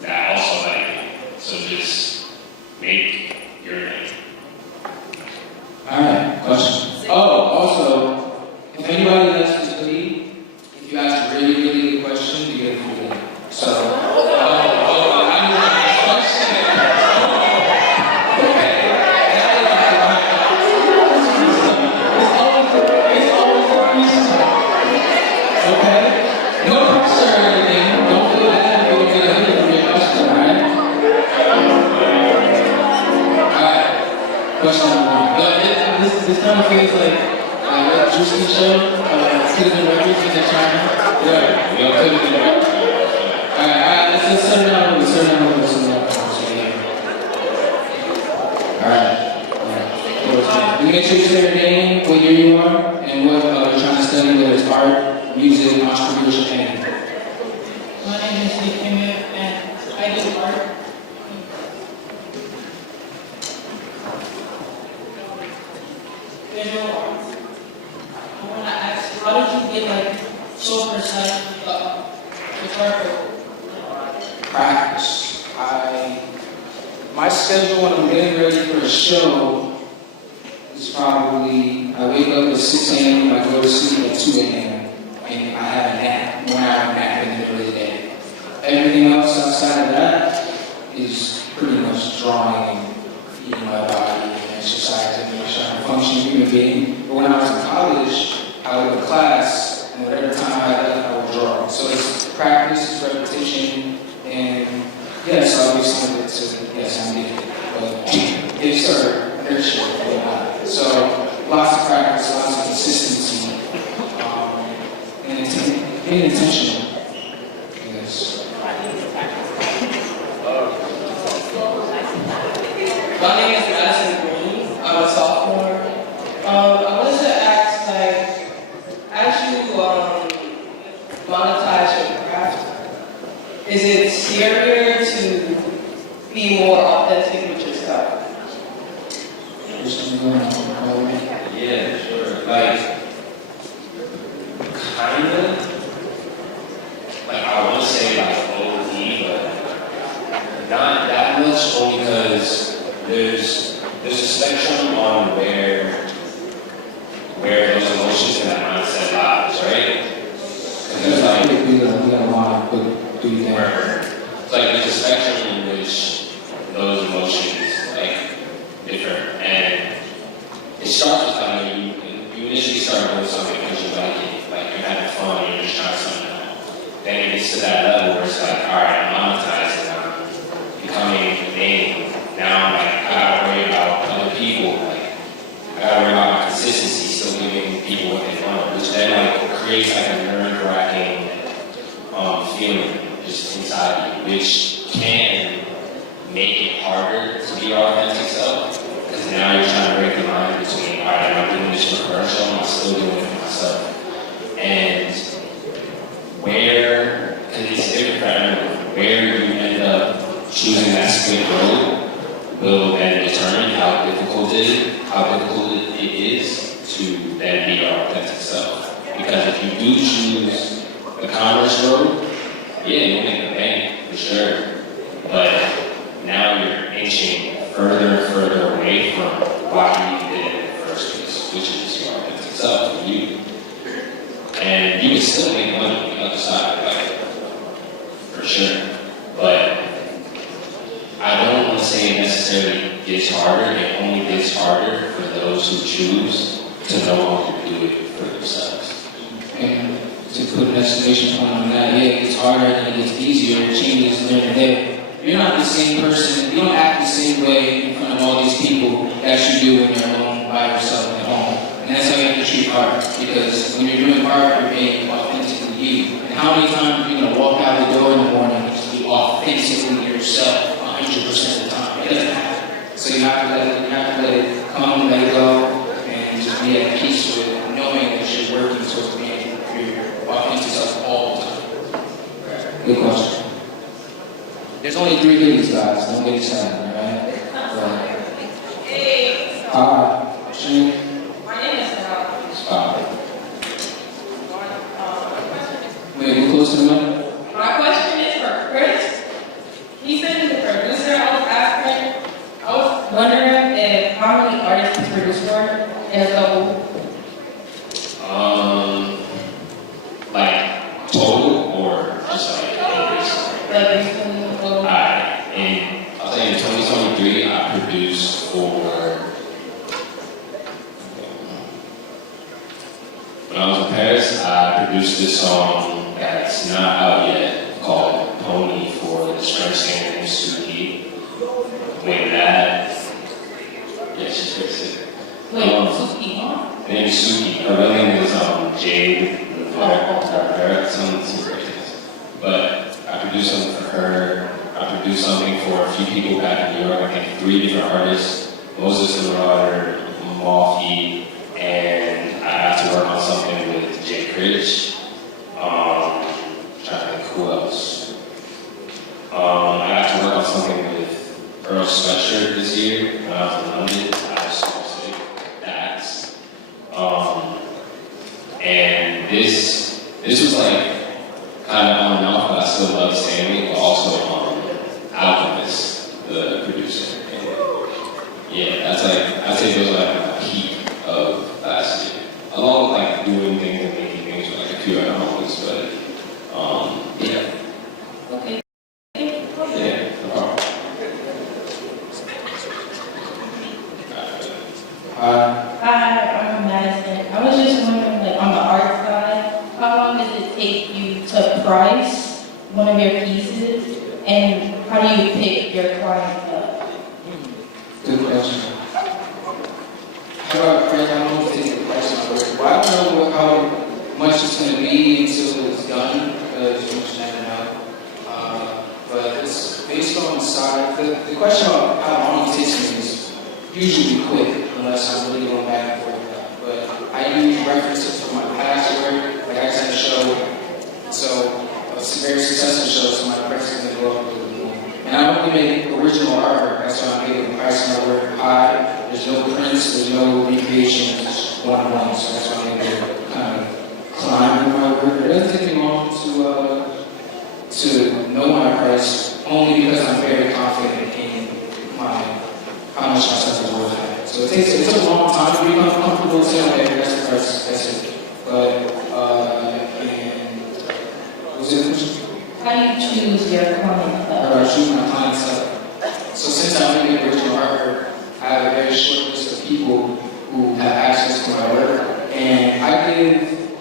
that also like it. So just make your name. Alright, question. Oh, also, if anybody likes this hoodie, if you ask a really, really good question, you get a free hoodie. So, I need the next question. Okay. It's always a free stuff. Okay? No pressure or anything. Don't feel bad if you don't get a hoodie from your question, alright? Alright. Question number 1. This kind of feels like a Dwsa show. Could have been records in China. Yeah, could have been records. Alright, let's turn it down a little bit. Alright. Make sure you say your name, what year you are, and what you're trying to study, whether it's art, music, entrepreneurship, anything. My name is Nick and I do art. Visual art. I want to ask, how did you get so precise with art? Practice. My schedule when I'm getting ready for a show is probably, I wake up at 6 a.m., I go to sleep at 2 a.m., and I have a nap, 1 hour nap in the middle of the day. Everything else outside of that is pretty much drawing and feeding my body and exercising and trying to function human being. But when I was in college, I would go to class, and whatever time I had left, I would draw. So it's practice, it's repetition, and yes, obviously, I'm getting it. But yes, sir, nurture. So lots of practice, lots of consistency, and intentional. Yes. My name is Madison Green. I'm a sophomore. I wanted to ask, as you monetize your craft, is it scarier to be more authentic with your stuff? Yeah, sure. Kinda. I want to say OD, but not that much, only because there's a spectrum on where those emotions and that mindset lies, right? Because We got a lot of do that. it's there's a spectrum in which those emotions differ, and it starts with you initially start doing something because you like it, you're having fun, you're just trying something out. Then it gets to that level where it's alright, I'm monetizing, I'm becoming a name. Now I gotta worry about other people, I gotta worry about my consistency, still giving people what they want, which then creates a nerve-wracking feeling just inside you, which can make it harder to be your authentic self. Because now you're trying to break the line between, alright, am I doing this for commercial, am I still doing it for myself? And because it's different for everyone, where you end up choosing that split road will then determine how difficult it is to then be your authentic self. Because if you do choose the commerce road, yeah, you'll make a bank for sure. But now you're inching further and further away from why you did it in the first place, which is your authentic self for you. And you can still make money on the other side, like, for sure. But I don't want to say it necessarily gets harder. It only gets harder for those who choose to no longer do it for themselves. And to put an exclamation point on that, yeah, it gets harder and it gets easier. It changes every day. You're not the same person. You don't act the same way in front of all these people that you do when you're alone by yourself at home. And that's how you have to treat art. Because when you're doing art, you're being authentically you. And how many times are you going to walk out the door in the morning and just be authentically yourself 100% of the time? It doesn't happen. So you have to let it come, let it go, and just be at peace with it, knowing that you're working towards being your authentic self all the time. Good question. There's only 3 goodies, guys. Don't get excited, alright? Hey, Hi. Shane. my name is Wait, we're close to the mic? My question is for Chris. He said he's a producer. I was wondering if how many artists he produced for in a couple. Like total or just like Like recently, Alright, and I'll tell you, in 2023, I produced for, when I was in Paris, I produced this song that's not out yet called Pony for this French singer named Suki. When that, yeah, she's pretty sick. wait, Suki, huh? Her name is Suki. Her real name is Jade. Some crazy. But I produced something for her. I produced something for a few people back in New York. I think 3 different artists: Moses the Marauder, Malfi, and I got to work on something with Jay Critch. Trying to think who else. I got to work on something with Earl Sweatshirt this year when I was in London. I was so sick. That's. And this was like kind of on and off, but I still love Stanley, but also Alchemist, the producer. And yeah, that's like, I'd say those are like my peak of last year. Along with like doing things and making things with like a few other homies, but yeah. Okay. Yeah, no problem. Hi, I'm Madison. I was just wondering, like, on the art side, how long does it take you to price one of your pieces, and how do you pick your clientele? Good question. How about Craig? I don't know if you take the question on work. Well, I don't know how much it's going to be until it's done, because you just never know. But it's based on the side. The question about how long it takes me is usually quick, unless I'm really going back and forth. But I use references from my past work. Like I just had a show, so it's a very successful show, so my price is going to go up a little more. And I only make original artwork. That's why I'm making the price of my work high. There's no prints, there's no recreation, it's just one-on-one. So that's why I'm able to kind of climb in my work. It doesn't take me long to know my price, only because I'm very confident in how much my stuff is worth. So it took a long time to become comfortable saying, okay, that's the price, that's it. But, and, what was the question? How do you choose your clientele? I choose my clientele. So since I'm making original artwork, I have a very short list of people who have access to my work. And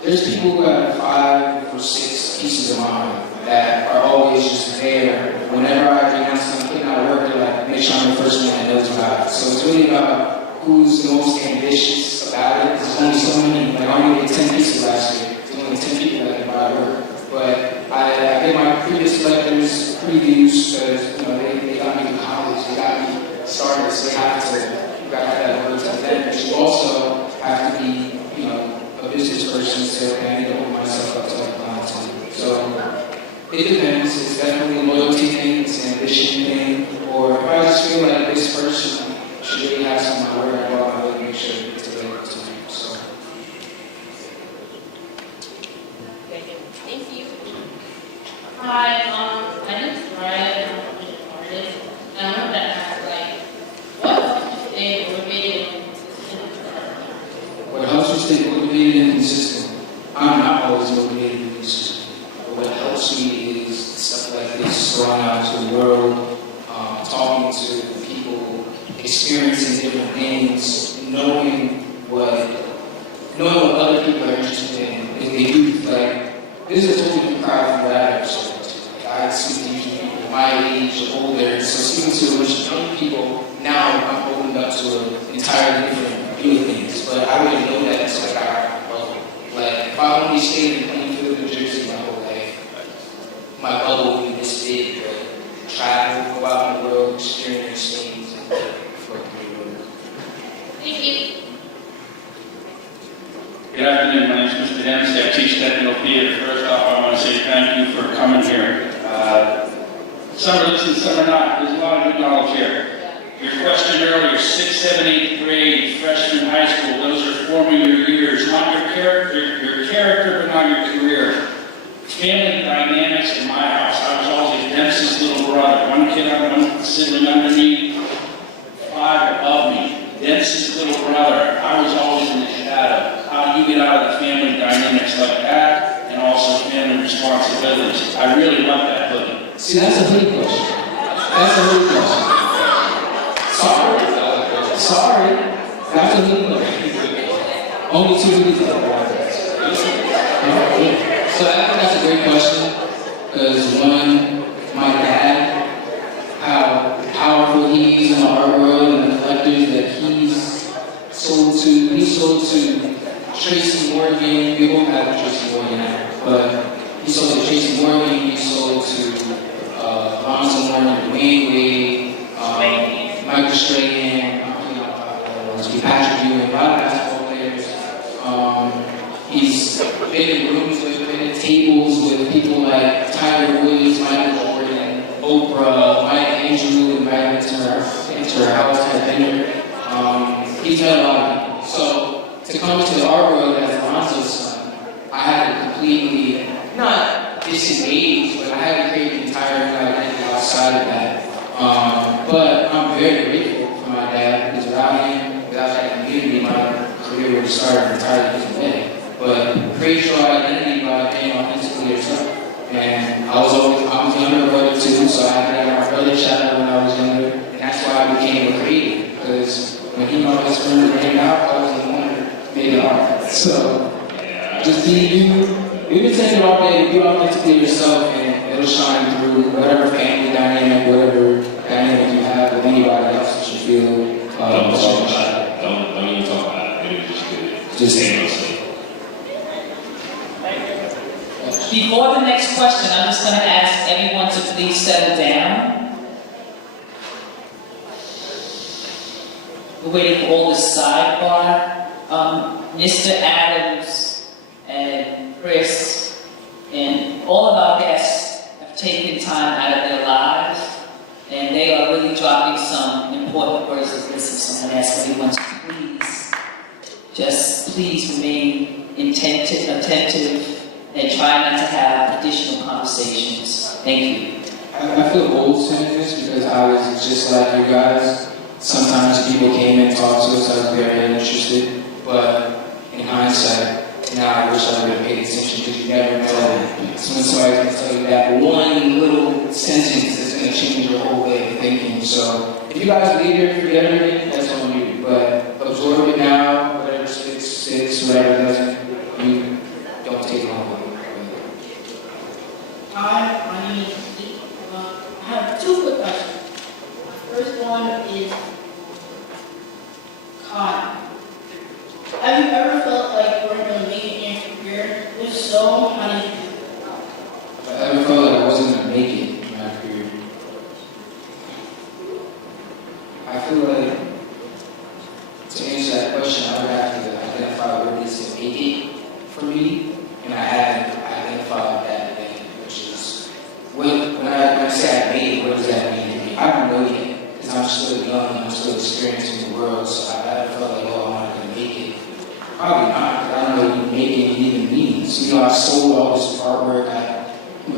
there's people who have 5 or 6 pieces of mine that are always just there. Whenever I announce I'm putting out work, they're like, make sure I'm the first one that knows about it. So it's really about who's the most ambitious about it. There's only so many, like I only did 10 pieces last year. There's only 10 people that can buy work. But I gave my previous collectors previews because they got me to college, they got me started, so you gotta have that work to them. But you also have to be, a business person, so I need to hold myself up to the clientele. So it depends. It's definitely a loyalty thing, it's an ambition thing, or if I just feel like this person should really have some of my work, I go out and really make sure to get to them. talking to people, experiencing different things, knowing what other people are interested in the youth. Like, this is a totally different crowd from what I experienced. Like, I speak to usually people my age or older, so speaking to a bunch of young people, now I'm opened up to an entirely different view of things. But I wouldn't know that until I got out of my bubble. Like, if I only stayed in Plainfield, New Jersey my whole life, my bubble would be this big, but travel, go out in the world, experience things, and work through it. Thank you. Good afternoon, my name is Mr. Denzel. I teach technical theater. First off, I want to say thank you for coming here. Some are listening, some are not. There's a lot of good knowledge here. Your question earlier, 6th, 7th, 8th grade, freshman high school, those are forming your years, not your character, but not your career. Family dynamics in my house. I was always Denzel's little brother. One sibling under me, 5 above me. Denzel's little brother. I was always in the shadow. How do you get out of the family dynamics like that, and also family responsibilities? I really love that hoodie. See, that's a hoodie question. That's a hoodie question. Sorry. That's a hoodie question. Only 2 hoodies are So I think that's a great question, because one, my dad, how powerful he is in the art world and the collectors that he's sold to Tracy Morgan. We won't have Tracy Morgan now, but he sold to Tracy Morgan, he sold to Lonzo Morgan, Dwayne Wade, Michael Strahan, Patrick Ewing, a lot of basketball players. He's been in rooms with, been in tables with people like Tiger Woods, Michael Jordan, Oprah, Mike Angelou, invited into her house at dinner. He's met a lot of people. So to come to the art world as Lonzo's son, I had to completely, not disengage, but I had to create an entire new identity outside of that. But I'm very grateful for my dad, because without him, without that community, my career would have started an entirely different way. But create your identity by being authentically yourself. And I was younger brother too, so I had to get my brother shadow when I was younger. And that's why I became a creator, because when he and all his friends were hanging out, I was the one that made the art. So just be you. We've been saying it all day, be authentically yourself, and it'll shine through whatever family dynamic, whatever dynamic you have with anybody else that you feel. Don't even talk about it. Maybe just say it. Before the next question, I'm just going to ask everyone to please settle down. We're waiting for all this sidebar. Mr. Adams and Chris and all of our guests have taken time out of their lives, and they are really dropping some important words of wisdom. So I'm going to ask everyone to please remain attentive, and try not to have additional conversations. Thank you. I feel old saying this because I was just like you guys. Sometimes people came and talked to us, I was very uninterested. But in hindsight, now I wish I would have paid attention, because you never know when somebody's going to tell you that one little sentence that's going to change your whole way of thinking. So if you guys leave here and forget everything, that's on you. But absorb it now, whatever sticks, whatever doesn't, you don't take it home. Hi, my name is Steve. I have 2 quick questions. My first one is, have you ever felt like you weren't going to make it in your career? If so, how did you do it? If I ever felt like I wasn't going to make it in my career, I feel like, to answer that question, I would have to identify what it is to make it for me, and I haven't identified that thing, which is, when I say I made it, what does that mean to me? I don't know yet, because I'm still young and I'm still experiencing the world, so I haven't felt like, oh, I'm not going to make it. Probably not, because I don't know what making it even means. You know, I sold all this artwork, I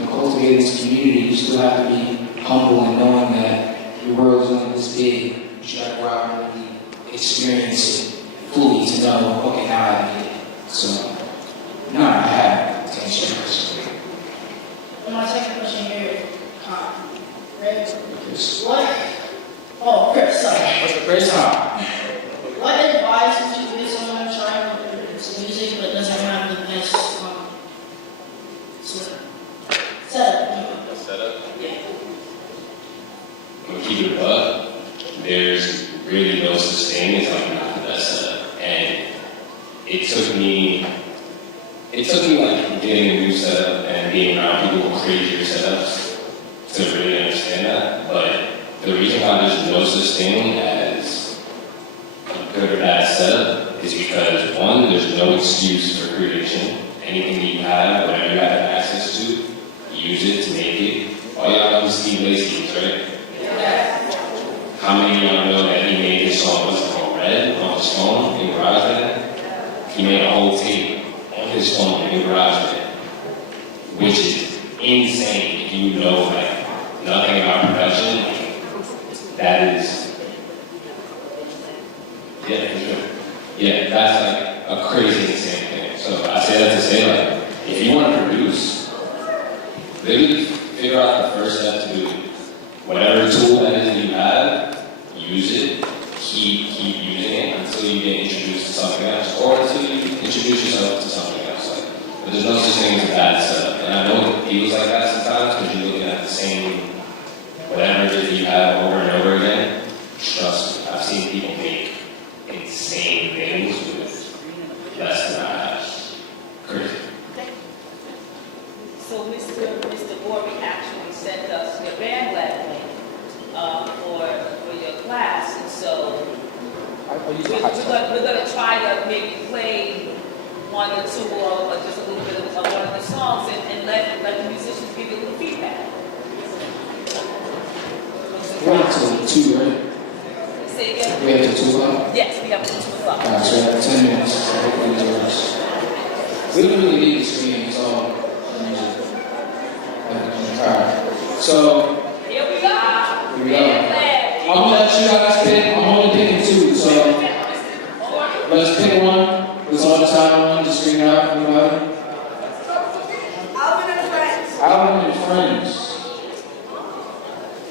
cultivated this community. You still have to be humble and knowing that your world is only this big. You should have to go out and really experience it fully to know, okay, now I made it. So, no, I haven't, to answer your question. And my second question here is, right? Yes. What Oh, Chris, sorry. What's the first time? What advice would you give someone trying to produce music but doesn't have the best setup? Setup? Yeah. I'm gonna keep it above. There's really no such thing as like not the best setup. And it took me like getting a new setup and being around people with crazier setups to really understand that. But the reason why there's no such thing as a good or bad setup is because one, there's no excuse for creation. Anything that you have, whatever you have access to, use it to make it. All y'all know Steve Lacy's, right? How many of y'all know that he made his song, what's it called, Red, on his phone in GarageBand? He made a whole tape on his phone in GarageBand, which is insane if you know like nothing about production. That is, yeah, that's like a crazy insane thing. So I say that to say like, if you want to produce, literally figure out the first step to do it. Whatever tool that is that you have, use it, keep using it until you get introduced to something else, or until you introduce yourself to something else. Like, but there's no such thing as a bad setup. And I know it feels like that sometimes because you're looking at the same, whatever it is that you have over and over again. Trust me, I've seen people make insane things with less than I have. Crazy. So Mr. Gorby actually sent us your bandwagon link for your class, and so we're gonna try to maybe play one or two or just a little bit of one of the songs and let the musicians give you a little feedback. We're up to 2, right? Say again? We have to 2 o'clock? Yes, we have 2 o'clock. Alright, so we have 10 minutes. So hopefully it works. We don't really need the screen, it's all music. Alright, so Here we are. here we go. I'm gonna let you guys pick. I'm only picking 2, so let's pick one. Let's all decide on one. Just scream out, everybody. Alvin and Friends. Alvin and Friends.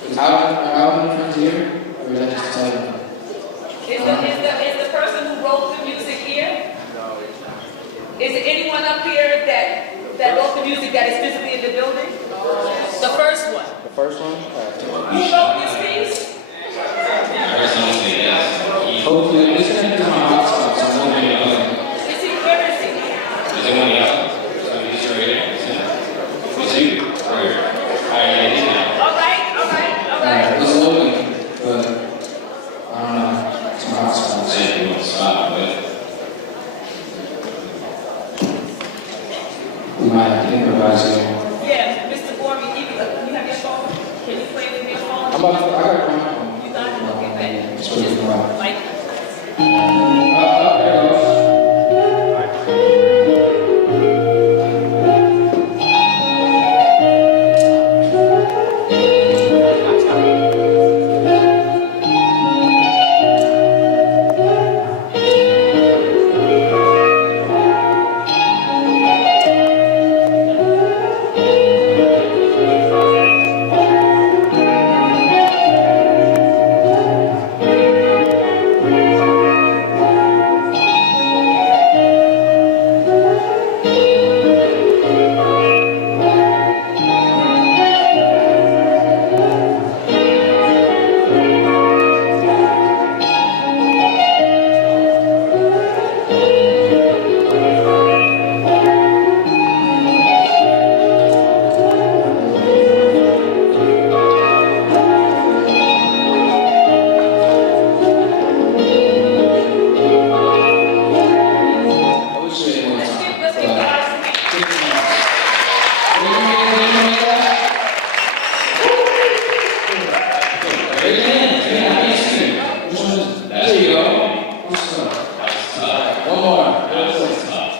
Is Alvin and Friends here? Or is that just a title? Is the person who wrote the music here? No. Is there anyone up here that wrote the music that is physically in the building? The first one. The first one? Who wrote this piece? Hopefully, this is going to be my hotspot, so I'm going to be Is he, where is he? Is anyone else? So he's right here. It's you. Alright. All right. It's loading, but I don't know. It's my hotspot. You want to stop, but We might have to improvise here. Yeah, Mr. Gorby, you have your phone? Can you play with your phone? I got it on my phone. You got it? Okay, good. Just put it in my Like, there it goes.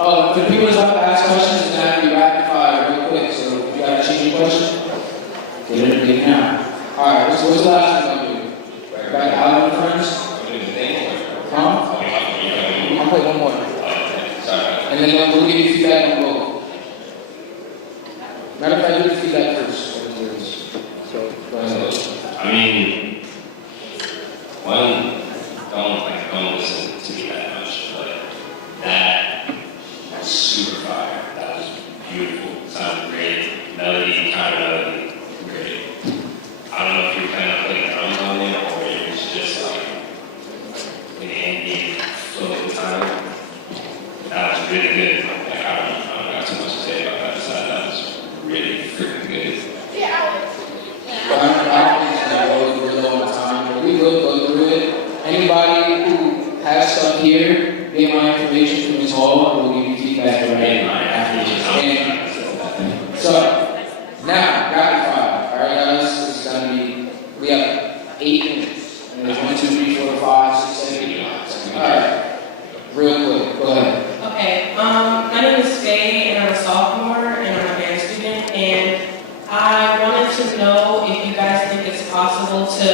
For the people who's up to ask questions, it's going to be rapid fire real quick. So if you got to change your question, get it now. Alright, what's the last one I'm going to do? Back to Alvin and Friends? Huh? I'll play one more. And then we'll give you feedback on both. Matter of fact, do the feedback first. So, go ahead. I mean, One, don't listen to me that much, but that was super fire. That was beautiful. Sounded great. Melody, kind of melody, great. I don't know if you were kind of putting drums on it or it was just like an ambient flow of the time. That was really good. Like, I don't got too much to say about that besides that was really freaking good. I don't think that go through it all the time, but we will go through it. Anybody who has stuff here, get my information from Ms. Hall, and we'll give you feedback right after. And so, now, rapid fire. Alright guys, this is gonna be, we have 8 minutes. And there's 1, 2, 3, 4, 5, 6, 7, 8. Alright, real quick, go ahead. Okay, my name is Faye, and I'm a sophomore, and I'm a band student, and I wanted to know if you guys think it's possible to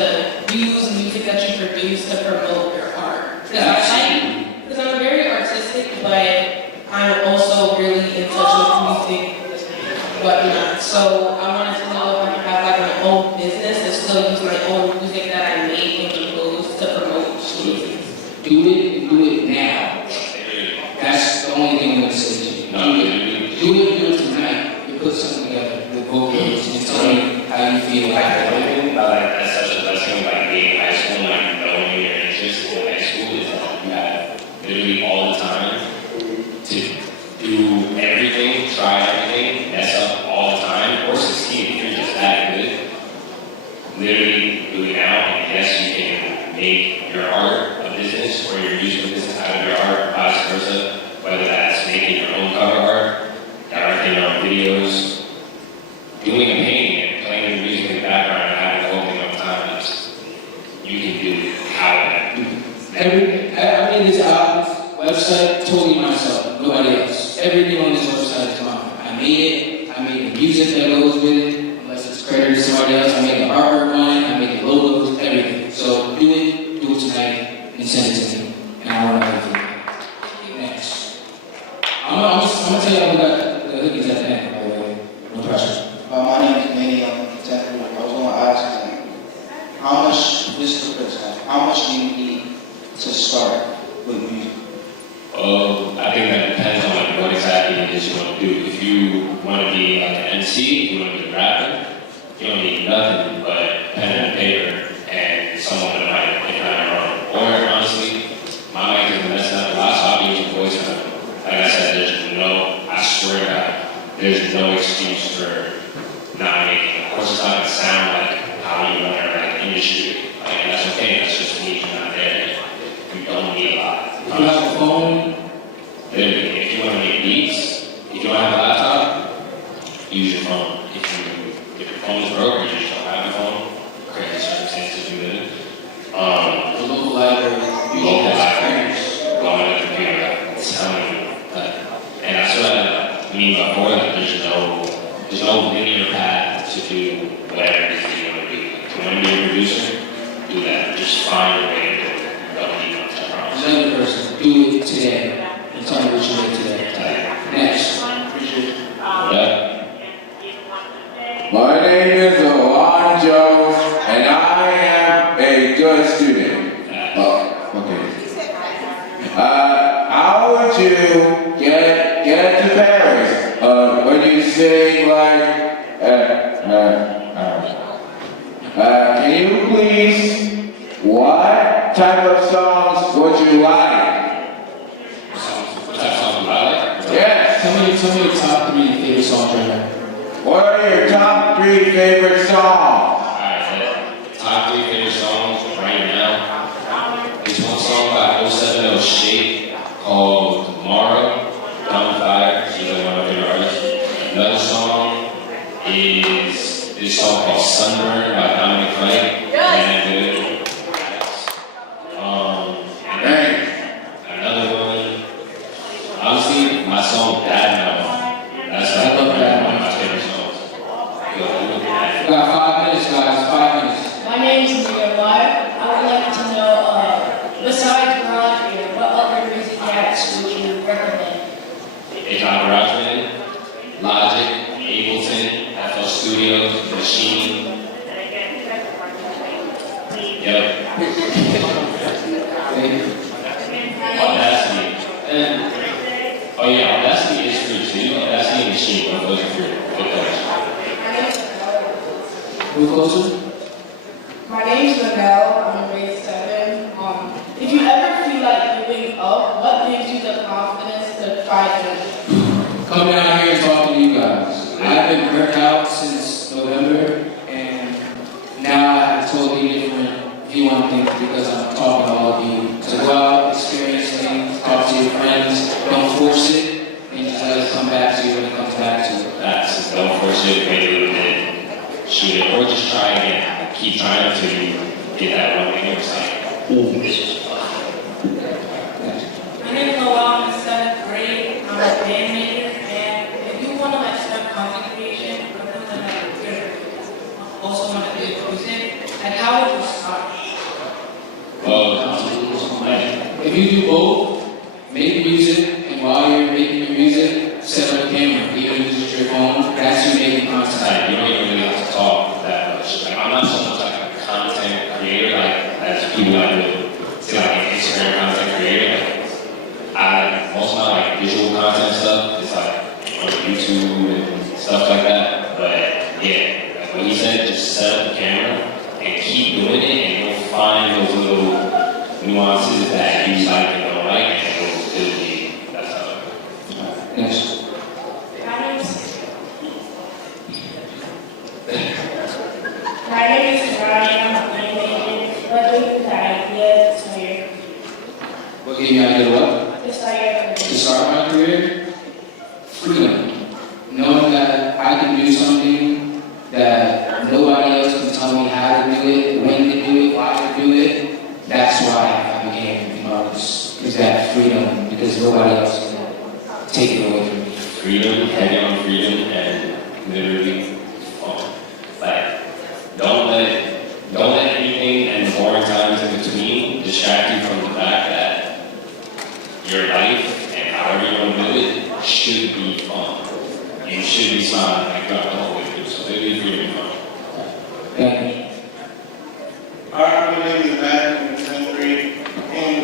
use music that you produce to promote your art. Because I'm very artistic, but I'm also really in touch with music, whatnot. So I wanted to know if I could have like my own business and still use my own music that I make and compose to promote music. Do it and do it now. That's the only thing I'm going to say to you. Do it tonight. You put something together with vocals and tell me how you feel Like, about the it. only thing about like, that's such a blessing, like being in high school, like knowing your interests in high school is that you have literally all the time to do everything, try everything, mess up all the time, or succeed if you're just that good. Literally do it now, and yes, you can make your art a business or your music business out of your art, vice versa, whether that's making your own cover art, directing your own videos, doing a painting and playing the music in the background and having the whole thing on time. You can do however. I made this website totally myself, nobody else. Everything on this website is mine. I made it. I made the music that goes with it, unless it's credited to somebody else. I made the artwork on it. I made the logos, everything. So do it tonight, and send it to me, and I want to know everything. Next. I'm gonna tell you who got the hoodies at the end, by the way. No pressure. My name is Manny. I'm a contemporary. I was going to ask, how much, this is the first time, how much do you need to start with music? I think that depends on like what exactly it is you want to do. If you want to be like an MC, if you want to be a rapper, you don't need nothing but pen and paper and someone with a mic, if not your own. Or honestly, my mic is messed up a lot, so I'll be using voice memo. Like I said, I swear to God, there's no excuse for not making it. Of course, it's not going to sound like how you want to like industry. Like, and that's okay, that's just me, you're not there. You don't need a lot. You have a phone. Literally, if you want to make beats, if you don't have a laptop, use your phone. If your phone's broke or you just don't have a phone, crazy circumstances you live in. The local library. Local libraries, go on the computer, I'm telling you. Like, and that's what I mean by before, that there's no linear path to do whatever it is that you want to do. If you want to be a producer, do that. Just find a way to do it. You don't need much, I promise. Another person, do it today. And tell me what you did today. Next. What up? My name is Olani, and I am a good student. Oh, okay. How would you get to Paris when you sing like can you please, what type of songs would you like? What type of song do I like? Yes. Tell me your top 3 favorite songs right now. What are your top 3 favorite songs? Alright, top 3 favorite songs right now. There's one song by Dwsa Shape called Tomorrow, Down Fire. She's like one of my favorite artists. Another song is this song called Sunburn by Dominic Frank. Another one, honestly, my song Bad Mouth. That's like one of my favorite songs. We got 5 minutes, guys. 5 minutes. My name is Nehemiah. I would like to know, besides garage band, what other music acts would you recommend? Akon Garage Logic, Ableton, FL Studio, Machine. Yep. Audacity. And, oh yeah, Audacity is free too. Audacity and Machine, but those are free. Good question. Move closer. My name's Denzel. I'm in grade 7. If you ever feel like giving up, what gives you the confidence to try to? Coming out here and talking to you guys. I've been burnt out since November, and now I have a totally different view on things because I'm talking to all of you. So go out, experience things, talk to your friends, don't force it, and just let it come back to you when it comes back to you. That's, don't force it, wait a little bit, shoot it, or just try again. Keep trying until you get that one thing it's like, ooh, this is fun. My name is Olani, I'm in 7th grade. I'm a band major, and if you want to like start content creation, or something like you also want to do music, like how would you start? If you do both, make music, and while you're making your music, set up a camera, even if it's just your phone, that's you making content. Like, you don't even really have to talk that much. Like, I'm not so much like a content creator, like, as people like to say, like, an Instagram content creator. Like, most of my, like, visual content stuff is, like, on YouTube and stuff like that. But, yeah, like what he said, just set up the camera and keep doing it, and you'll find those little nuances that you like and don't like, and it'll be, that's how it Next. My name is Ryan, I'm a band major. What gave you the idea to your What gave me an idea what? to start your career? To start my career? Freedom. Knowing that I can do something that nobody else can tell me how to do it, when to do it, why to do it. That's why I became an artist. Is that freedom, because nobody else can take it away from me. freedom, heavy on freedom, and literally fun. Like, don't let anything and the boring times in between distract you from the fact that your life and however you want to do it should be fun. You should be smiling like God the whole way through. So literally freedom and fun. Thank you. Hi, my name is Matt, I'm in 10th grade, and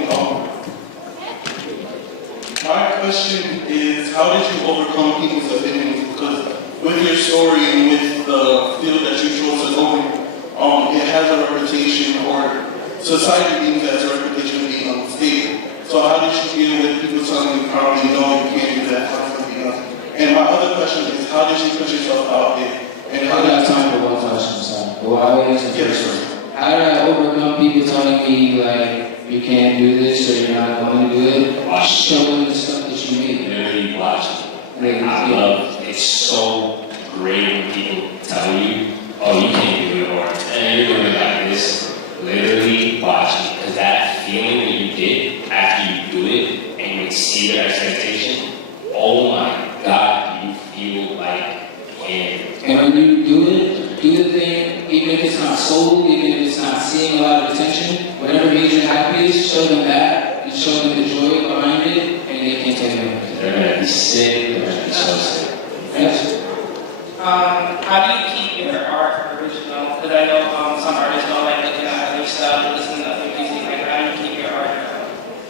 my question is, how did you overcome people's opinions? Because with your story and with the field that you chose to go in, it has a reputation, or society deems it as a reputation of being unstable. So how did you deal with people telling you probably no, you can't do that, find something else? And my other question is, how did you put yourself out there? And I got time for one question, son. Well, I always answer Yes, first. sir. How did I overcome people telling me, like, you can't do this or you're not going to do it? Show them the stuff that you made. Literally watch it. I love, it's so great when people tell you, oh, you can't do it, or, you're doing it like this. Literally watch it, because that feeling that you get after you do it, and you see their expectation, oh my God, you feel like you can. And when you do it, do the thing, even if it's not sold, even if it's not seeing a lot of attention, whatever made you happiest, show them that, and show them the joy behind it, and they can tell you. They're gonna be sick, they're gonna be so sick. Yes. How do you keep your art original? Because I know some artists don't like looking at other stuff, listening to other music. Like, how do you keep your art?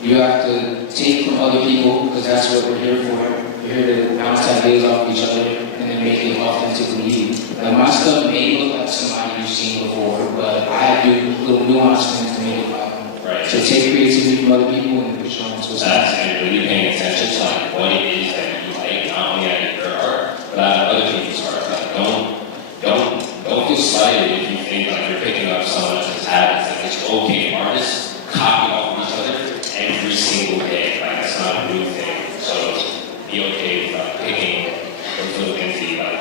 You have to take from other people, because that's what we're here for. We're here to bounce ideas off each other, and then make it authentically you. Like, my stuff may look like somebody you've seen before, but I do little nuanced things to make it my own. Right. So take creativity from other people and put your own twist on it. That's and really paying attention to like what it is that you like, not only at your art, but at other people's art. Like, don't feel slighted if you think like you're picking up someone else's habits. Like, it's okay, artists copy off of each other every single day. Like, that's not a new thing. So be okay with like picking those little things that you like.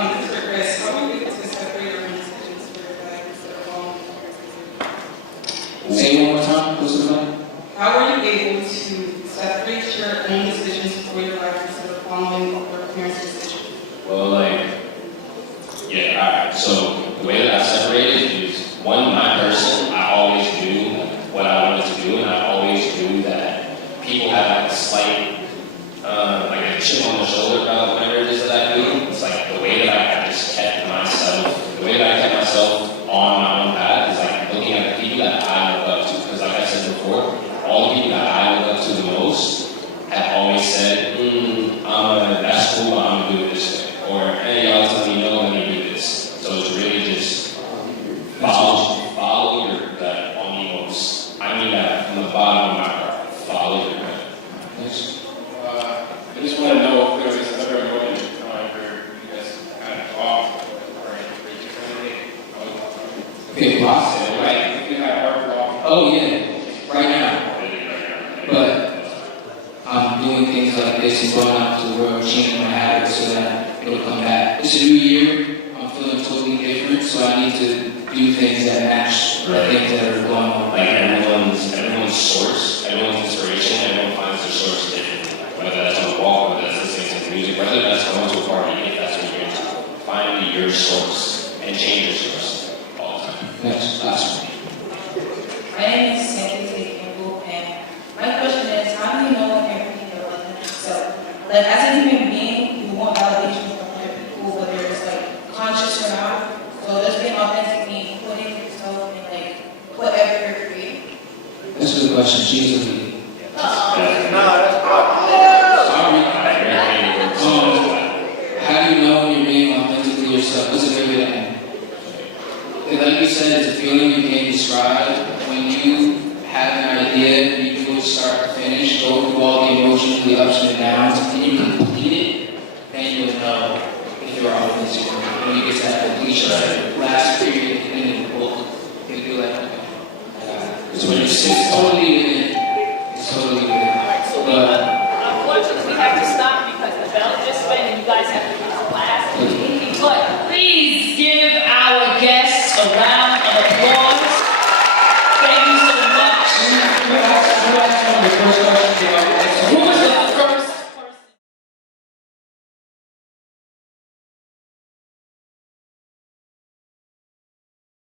This is for Chris. How do you get to separate your decisions for your life instead of home? Say it one more time. What's the one? How are you able to separate your own decisions for your life instead of following your parents' decisions? Well, like, yeah, alright. So the way that I separated is one, my person, I always knew what I wanted to do, and I always knew that people have like a slight, like a chip on the shoulder about whatever it is that I do. It's like the way that I just kept myself, the way that I kept myself If possible, Like, if you had art block. oh yeah, right now. But I'm doing things like this and going out to the world, changing my habits so that it'll come back. It's a new year. I'm feeling totally different, so I need to do things that match the things that are going on. Like everyone's source, everyone's inspiration, everyone finds their source differently. Whether that's on a walk, whether that's listening to music, whether that's going to a party, if that's what you're into. Find your source and change your source all the time. Next, last one. My name is Cynthia Campbell, and my question is, how do you know when you're picking your authentic self? Like, as a human being, you want validation from other people, whether it's like conscious or not. So does being authentic mean putting yourself in like whatever you're creating? That's a good question. She's a lead. How do you know when you're being authentically yourself? What's a good way to end? Like you said, it's a feeling you can't describe. When you have an idea, you do it start to finish, go through all the emotions, the ups and the downs, and you complete it, then you'll know if you're authentic. When you get to that completion, last period, at the end of the book, you'll be like, okay, it's when it's totally within. It's totally within. But